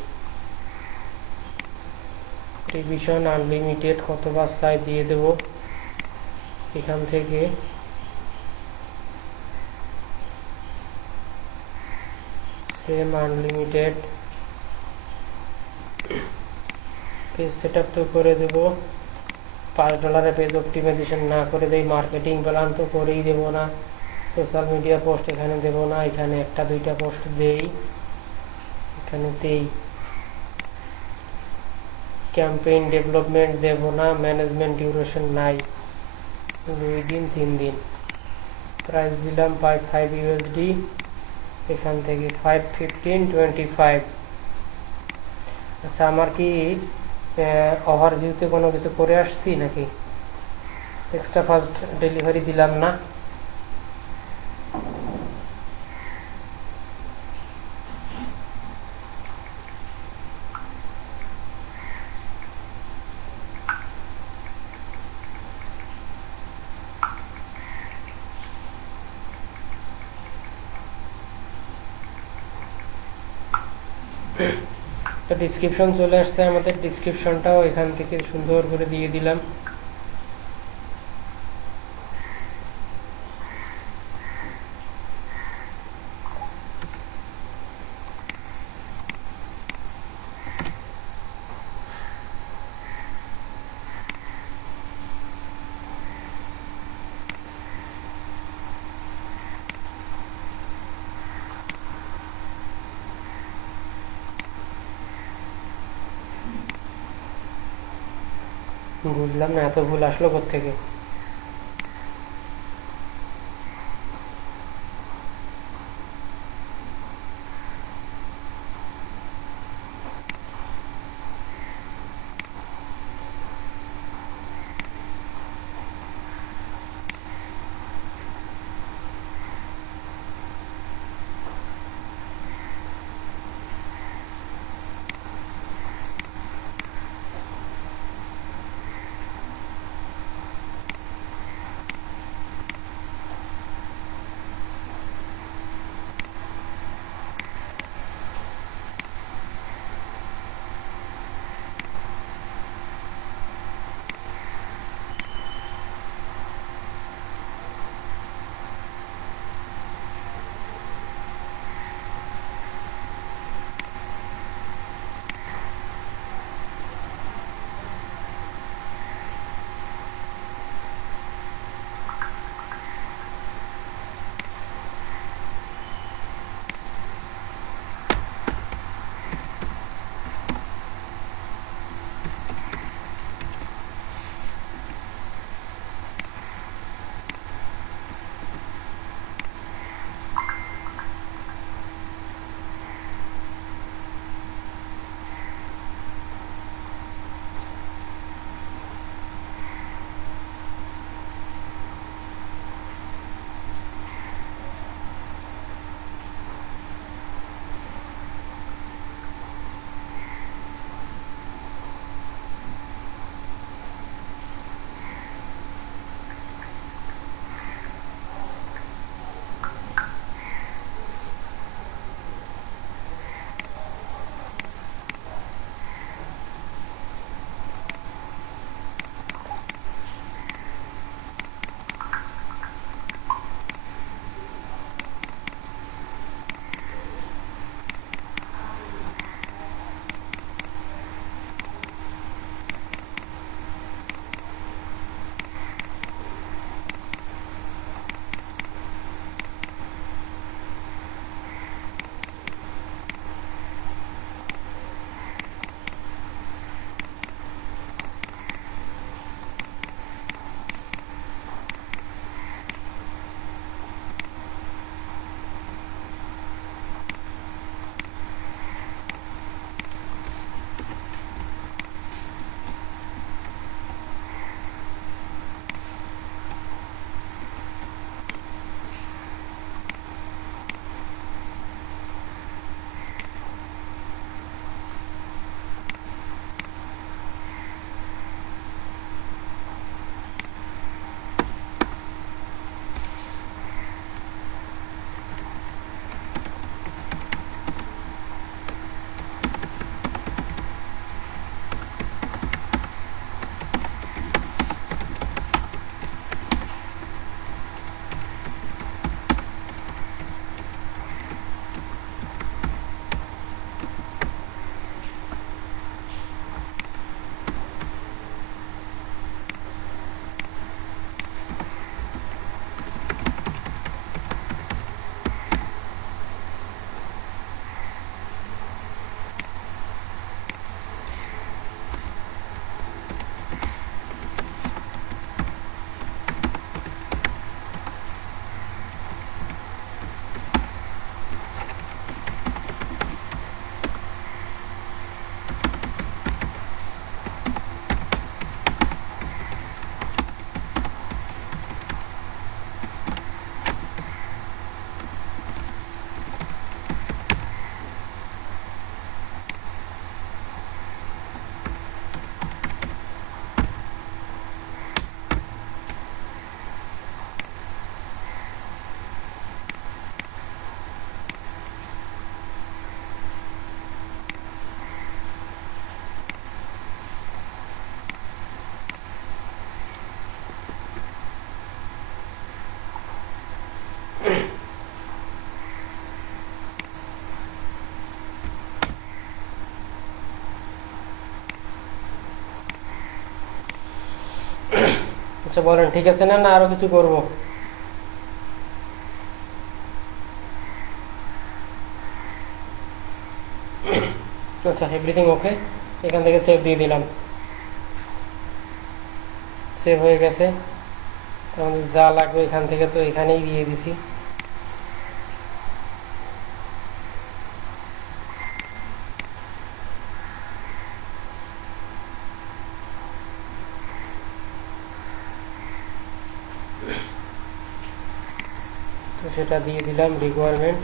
রিভিশন আনলিমিটেড কতবার চাই দিয়ে দেব এখান থেকে। Same unlimited. পেজ সেটআপ তো করে দেব, $5 পেজ অপটিমাইজেশন না করে দেই। মার্কেটিং প্ল্যান তো করেই দেব না। সোশ্যাল মিডিয়া পোস্ট এখানে দেব না, এখানে 1-2টা পোস্ট দেই, এখানে দেই। ক্যাম্পেইন ডেভেলপমেন্ট দেব না, ম্যানেজমেন্ট ডিউরেশন নাই, 2 দিন 3 দিন। প্রাইস দিলাম 5 USD, এখান থেকে 5, 15, 25। আচ্ছা, আমার কি ওভারভিউতে কোনো কিছু করে আসছি নাকি? এক্সট্রা ফাস্ট ডেলিভারি দিলাম না। তো ডিসক্রিপশন চলে আসছে আমাদের, ডিসক্রিপশনটাও এখান থেকে সুন্দর করে দিয়ে দিলাম। বুঝলাম না এত ভুল আসলো কোত্থেকে। আচ্ছা বলেন, ঠিক আছে না, না আরো কিছু করব? আচ্ছা, এভরিথিং ওকে। এখান থেকে সেভ দিয়ে দিলাম, সেভ হয়ে গেছে। তো আমাদের যা লাগবে এখান থেকে তো এখানেই দিয়ে দিছি। তো সেটা দিয়ে দিলাম রিকোয়ারমেন্ট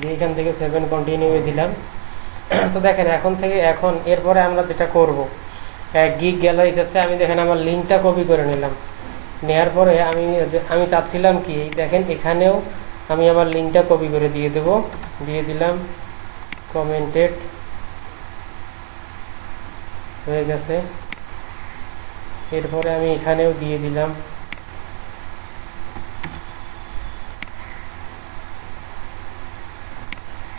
দিয়ে এখান থেকে 7 কন্টিনিউ দিলাম। তো দেখেন এখন এরপরে আমরা যেটা করব, গিগ গ্যালারি চাচ্ছে, আমি দেখেন আমার লিঙ্কটা কপি করে নিলাম। নেওয়ার পরে আমি চাচ্ছিলাম কি, এই দেখেন এখানেও আমি আমার লিঙ্কটা কপি করে দিয়ে দেব। দিয়ে দিলাম, কমেন্টেড হয়ে গেছে। এরপরে আমি এখানেও দিয়ে দিলাম।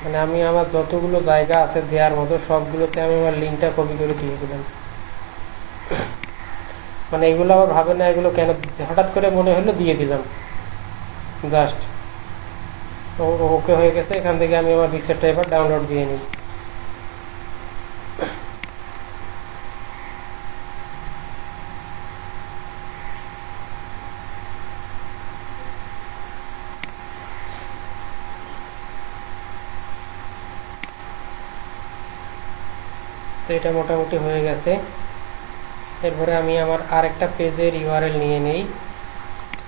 মানে আমি আমার যতগুলো জায়গা আছে দেওয়ার মতো সবগুলোতে আমি আমার লিঙ্কটা কপি করে দিয়ে দিলাম। মানে এগুলো আবার ভাবে না এগুলো কেন দিচ্ছে, হঠাৎ করে মনে হলো দিয়ে দিলাম জাস্ট। ওকে হয়ে গেছে। এখান থেকে আমি আমার পিকচারটা এবার ডাউনলোড দিয়ে নিই। তো এটা মোটামুটি হয়ে গেছে। এরপরে আমি আমার আরেকটা পেজের ইউআরএল নিয়ে নেই,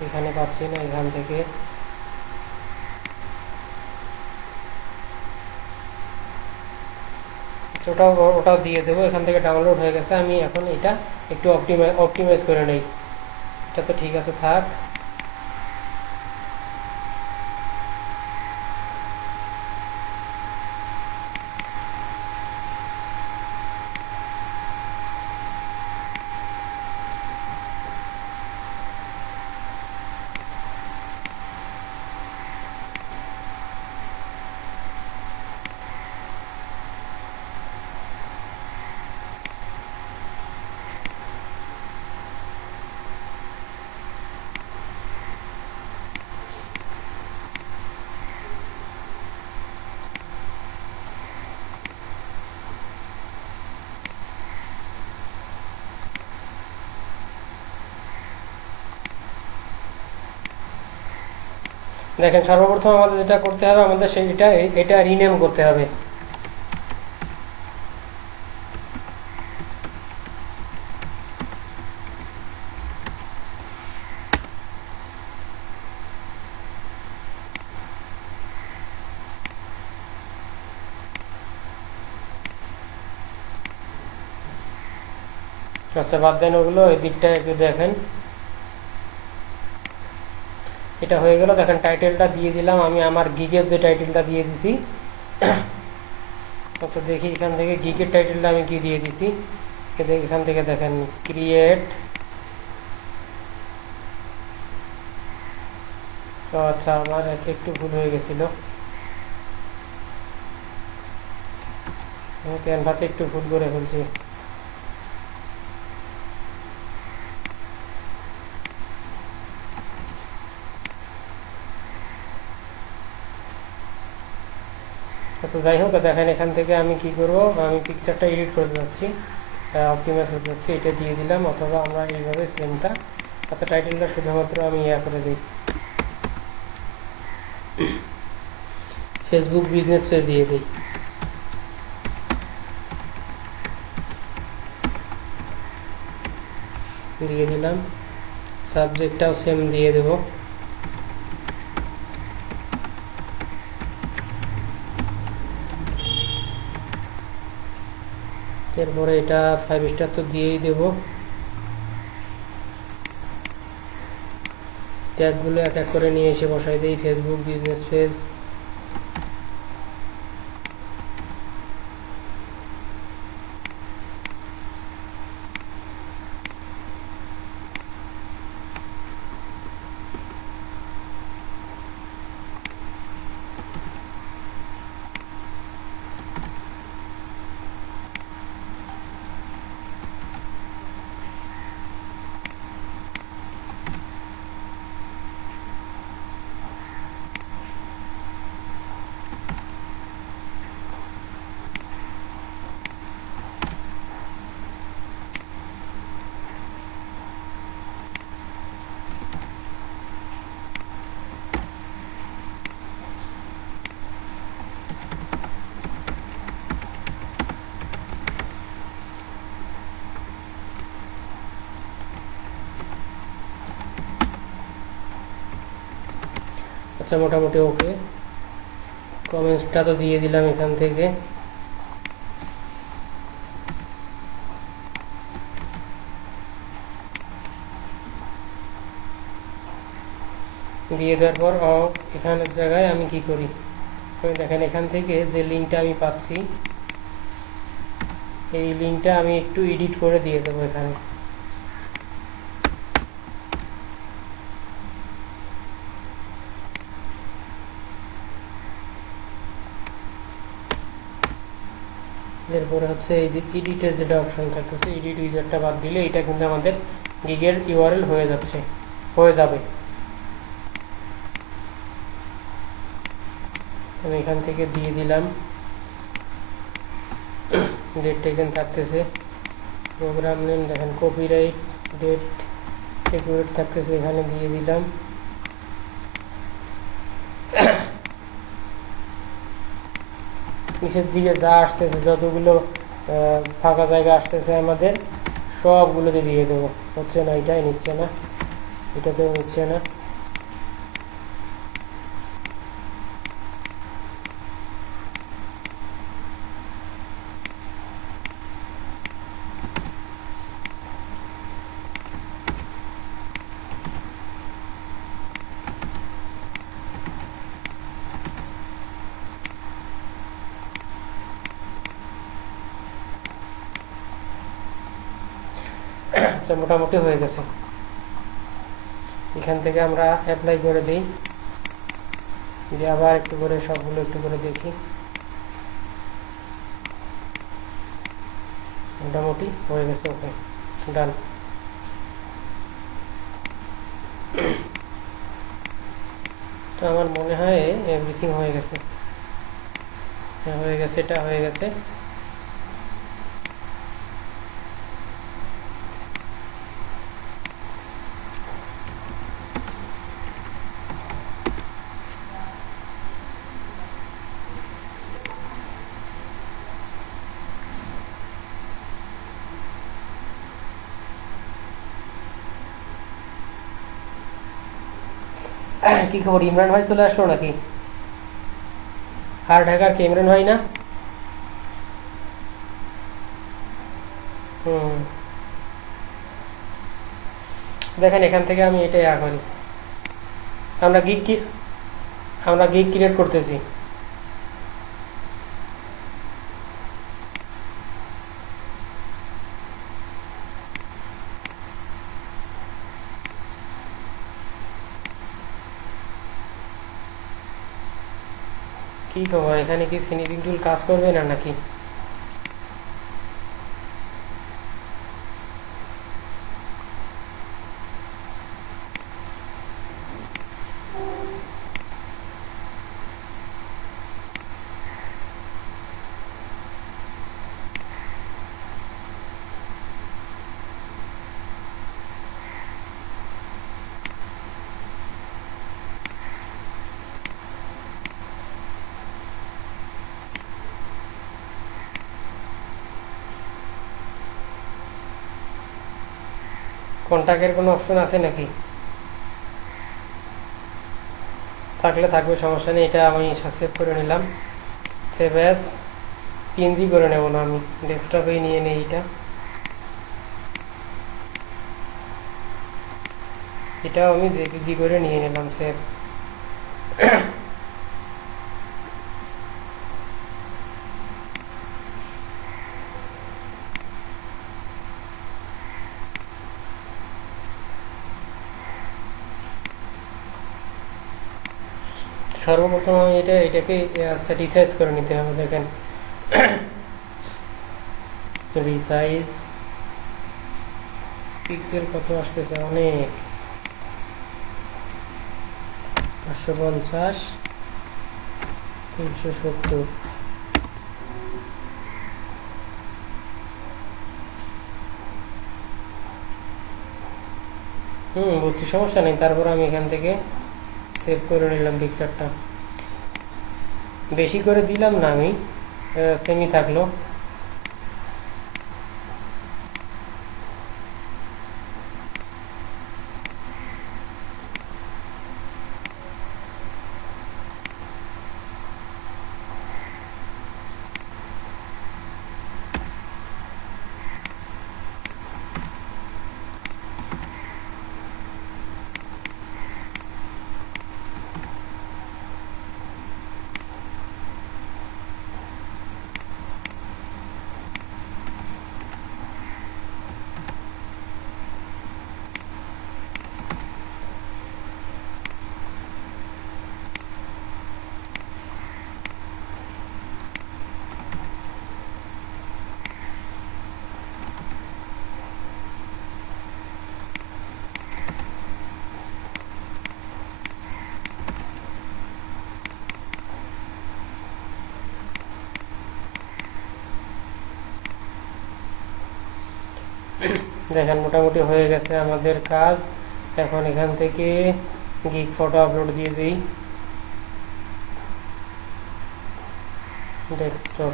এখানে পাচ্ছি না, এখান থেকে ওটাও দিয়ে দেবো। এখান থেকে ডাউনলোড হয়ে গেছে। আমি এখন এটা একটু অপটিমাইজ করে নেই। এটা তো ঠিক আছে, থাক। দেখেন সর্বপ্রথম আমাদের যেটা করতে হবে, আমাদের এটা রিনেম করতে হবে। আচ্ছা বাদ দেন ওগুলো, এই দিকটা একটু দেখেন। এটা হয়ে গেল। দেখেন টাইটেলটা দিয়ে দিলাম আমি, আমার গিগের যে টাইটেলটা দিয়ে দিছি। আচ্ছা দেখি এখান থেকে গিগের টাইটেলটা আমি কি দিয়ে দিছি। এখান থেকে দেখেন ক্রিয়েট। তো আচ্ছা আমার একটু ভুল হয়ে গেছিল, ক্যানভাতে একটু ভুল করে ফেলছি। আচ্ছা যাই হোক, দেখেন এখান থেকে আমি কি করব, আমি পিকচারটা এডিট করতে যাচ্ছি, অপটিমাইজ করতে যাচ্ছি। এটা দিয়ে দিলাম, অথবা আমরা এইভাবে সেমটা। আচ্ছা টাইটেলটা শুধুমাত্র আমি করে দিই, ফেসবুক বিজনেস পেজ দিয়ে দিই। দিয়ে দিলাম, সাবজেক্টটাও সেম দিয়ে দেব। এরপরে এটা 5 স্টার তো দিয়েই দেব। ট্যাগগুলো এক এক করে নিয়ে এসে বসাই দিই, ফেসবুক বিজনেস পেজ। আচ্ছা, মোটামুটি ওকে। কমেন্টসটা তো দিয়ে দিলাম এখান থেকে। দিয়ে দেওয়ার পর এখানের জায়গায় আমি কি করি, দেখেন এখান থেকে যে লিঙ্কটা আমি পাচ্ছি, এই লিঙ্কটা আমি একটু এডিট করে দিয়ে দেবো এখানে। এরপরে হচ্ছে এই যে এডিটের যেটা অপশন থাকতেছে, এডিট ইউজারটা বাদ দিলে এটা কিন্তু আমাদের গিগের ইউআরএল হয়ে যাবে। আমি এখান থেকে দিয়ে দিলাম, ডেটটা এখানে থাকতেছে, প্রোগ্রাম নেম দেখেন কপিরাইট ডেট একুরেট থাকতেছে, এখানে দিয়ে দিলাম। নিচের দিকে যা আসতেছে, যতগুলো ফাঁকা জায়গা আসতেছে আমাদের সবগুলোতে দিয়ে দেবো। হচ্ছে না, এটাই নিচ্ছে না, এটাতেও নিচ্ছে না। আচ্ছা, মোটামুটি হয়ে গেছে। এখান থেকে আমরা অ্যাপ্লাই করে দিই, দিয়ে আবার একটু করে সবগুলো একটু করে দেখি। মোটামুটি হয়ে গেছে, ওকে, ডান। তো আমার মনে হয় এভরিথিং হয়ে গেছে। হ্যাঁ, হয়ে গেছে, এটা হয়ে গেছে। কি খবর, ইমরান ভাই চলে আসলো নাকি? আর ঢাকার কে, ইমরান ভাই না? দেখেন এখান থেকে আমি এটাই করি, আমরা গিগ ক্রিয়েট করতেছি। কি খবর, এখানে কি সিনিপিং টুল কাজ করবে না নাকি? কন্টাক্টের কোনো অপশন আছে নাকি? থাকলে থাকবে, সমস্যা নেই। এটা আমি সেভ করে নিলাম, সেভ অ্যাজ পিএনজি করে নেব না, আমি ডেস্কটপেই নিয়ে নেই। এটাও আমি জেপিজি করে নিয়ে নিলাম, সেভ। সর্বপ্রথম আমি এটাকে রিসাইজ করে নিতে হবে। দেখেন রিসাইজ পিক্সেল কত আসতেছে, অনেক, 550, 370। বুঝছি, সমস্যা নেই। তারপর আমি এখান থেকে সেভ করে নিলাম পিকচারটা। বেশি করে দিলাম না আমি, সেমি থাকলো। দেখেন মোটামুটি হয়ে গেছে আমাদের কাজ। এখন এখান থেকে গিগ ফটো আপলোড দিয়ে দিই ডেস্কটপ।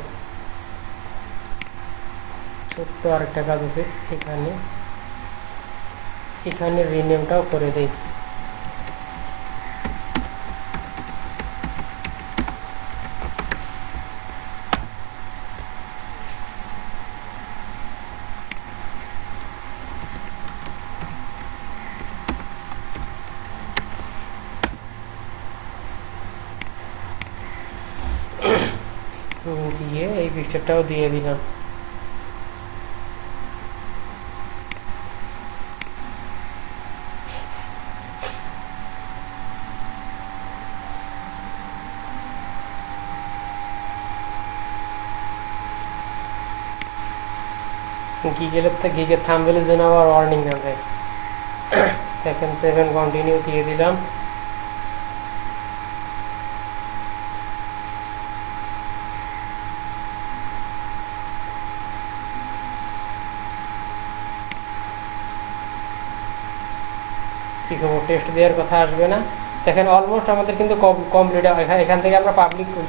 ছোট্ট আরেকটা কাজ আছে এখানে, এখানে রিনেমটাও করে দেই। দিয়ে এই পিকচারটাও দিয়ে দিলাম। গিগের থাম্বনেলের জন্য আবার ওয়ার্নিং না দেয়। দেখেন 7 কন্টিনিউ দিয়ে দিলাম। কি খবর, টেস্ট দেওয়ার কথা আসবে না। দেখেন অলমোস্ট আমাদের কিন্তু কমপ্লিট। এখান থেকে আমরা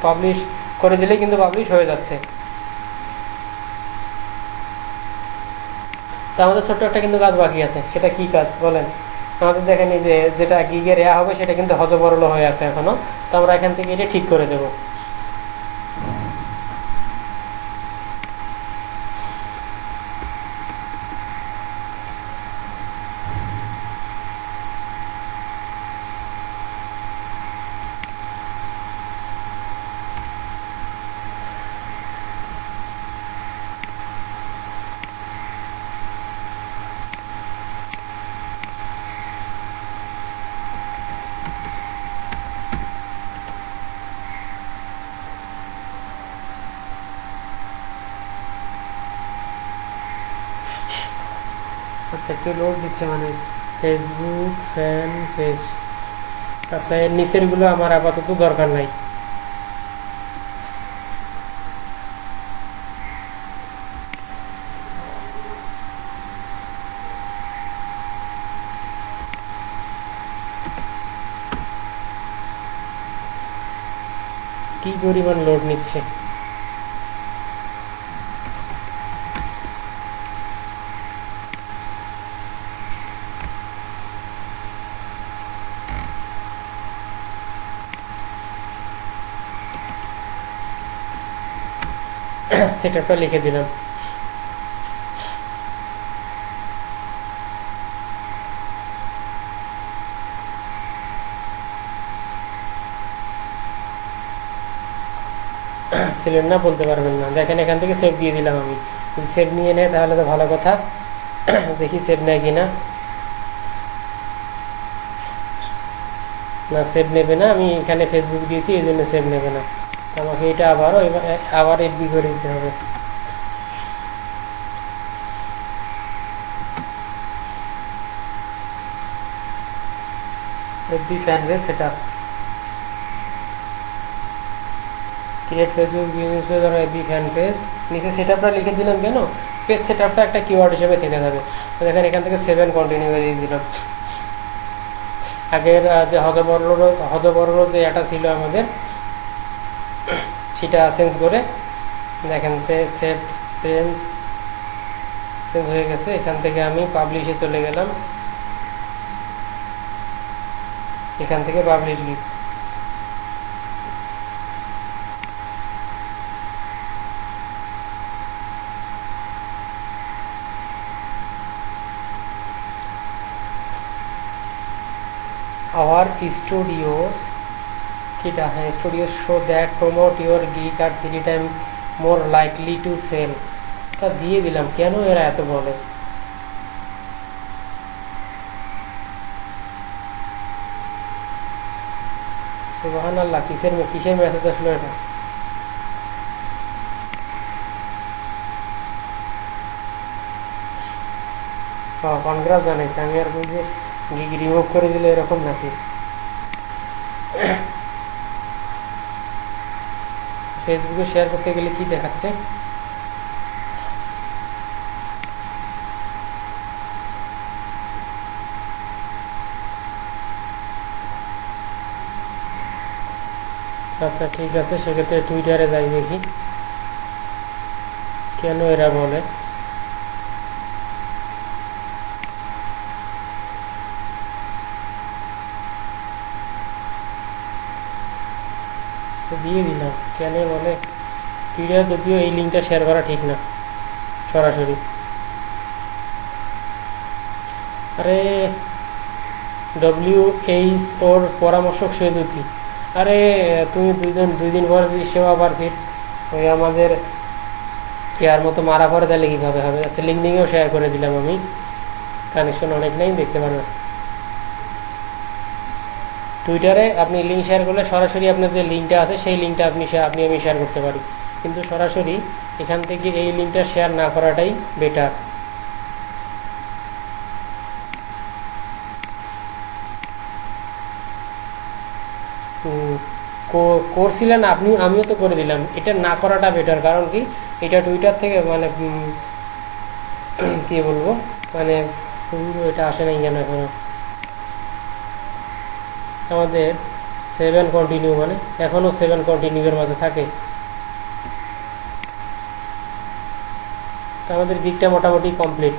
পাবলিশ করে দিলে কিন্তু পাবলিশ হয়ে যাচ্ছে। তো আমাদের ছোট্ট একটা কিন্তু কাজ বাকি আছে। সেটা কি কাজ বলেন? আমাদের দেখেন এই যে যেটা গিগের হবে সেটা কিন্তু হজবরল হয়ে আছে এখনো। তো আমরা এখান থেকে এটা ঠিক করে দেবো। আচ্ছা, একটু লোড দিচ্ছে মানে ফেসবুক ফ্যান পেজ। আচ্ছা, এর নিচের গুলো আমার আপাতত দরকার নাই। কি পরিমাণ লোড নিচ্ছে! সেটআপটা লিখে দিলাম। ছিলেন না বলতে পারবেন না। দেখেন এখান থেকে সেভ দিয়ে দিলাম আমি। যদি সেভ নিয়ে নেয় তাহলে তো ভালো কথা। দেখি সেভ নেয় কিনা। না, সেভ নেবে না। আমি এখানে ফেসবুক দিয়েছি, এই জন্য সেভ নেবে না। আমাকে এটা আবার এফবি করে দিতে হবে। FB fan page setup, create Facebook business page আর এফবি ফ্যান পেজ। নিচে সেটআপটা লিখে দিলাম কেন? পেজ সেটআপটা একটা কিওয়ার্ড হিসেবে থেকে যাবে। তো দেখেন এখান থেকে 7 কন্টিনিউ করে দিয়ে দিলাম। আগের যে হজবরল যে এটা ছিল আমাদের, সেটা চেঞ্জ করে দেখেন চেঞ্জ হয়ে গেছে। এখান থেকে আমি পাবলিশে চলে গেলাম। এখান থেকে পাবলিশ লিখ। Our studios studios show that promote your gig are 3 times more likely to sell। তা দিয়ে দিলাম, কেন এরা এত বলে? সুবহানাল্লাহ, কিসের মেসেজ আসলো এটা? কনগ্রাস জানাইছে। আমি আর বলছি গিগ রিমুভ করে দিলে এরকম নাকি? ফেসবুকে শেয়ার করতে গেলে কি দেখাচ্ছে? আচ্ছা ঠিক আছে, সেক্ষেত্রে টুইটারে যাই দেখি কেন এরা বলে। দিয়ে দিলাম, কেন বলে টুইটার, যদিও এই লিঙ্কটা শেয়ার করা ঠিক না সরাসরি। আরে WH ওর পরামর্শক সে জ্যোতি, আরে তুমি দুই দিন পর যদি সেবা আবার ফির ওই আমাদের ইয়ার মতো মারা পড়ে, তাহলে কীভাবে হবে? আচ্ছা লিঙ্কডিনেও শেয়ার করে দিলাম আমি, কানেকশন অনেক নেই, দেখতে পারবেন। টুইটারে আপনি লিঙ্ক শেয়ার করলে সরাসরি আপনার যে লিঙ্কটা আছে সেই লিঙ্কটা আপনি আমি শেয়ার করতে পারি, কিন্তু সরাসরি এখান থেকে এই লিঙ্কটা শেয়ার না করাটাই বেটার। করছিলেন আপনি, আমিও তো করে দিলাম, এটা না করাটা বেটার। কারণ কি, এটা টুইটার থেকে মানে কি বলবো, মানে এটা আসে নাই কেন এখনো আমাদের 7 কন্টিনিউ, মানে এখনো 7 কন্টিনিউয়ের মাঝে থাকে। তো আমাদের দিকটা মোটামুটি কমপ্লিট।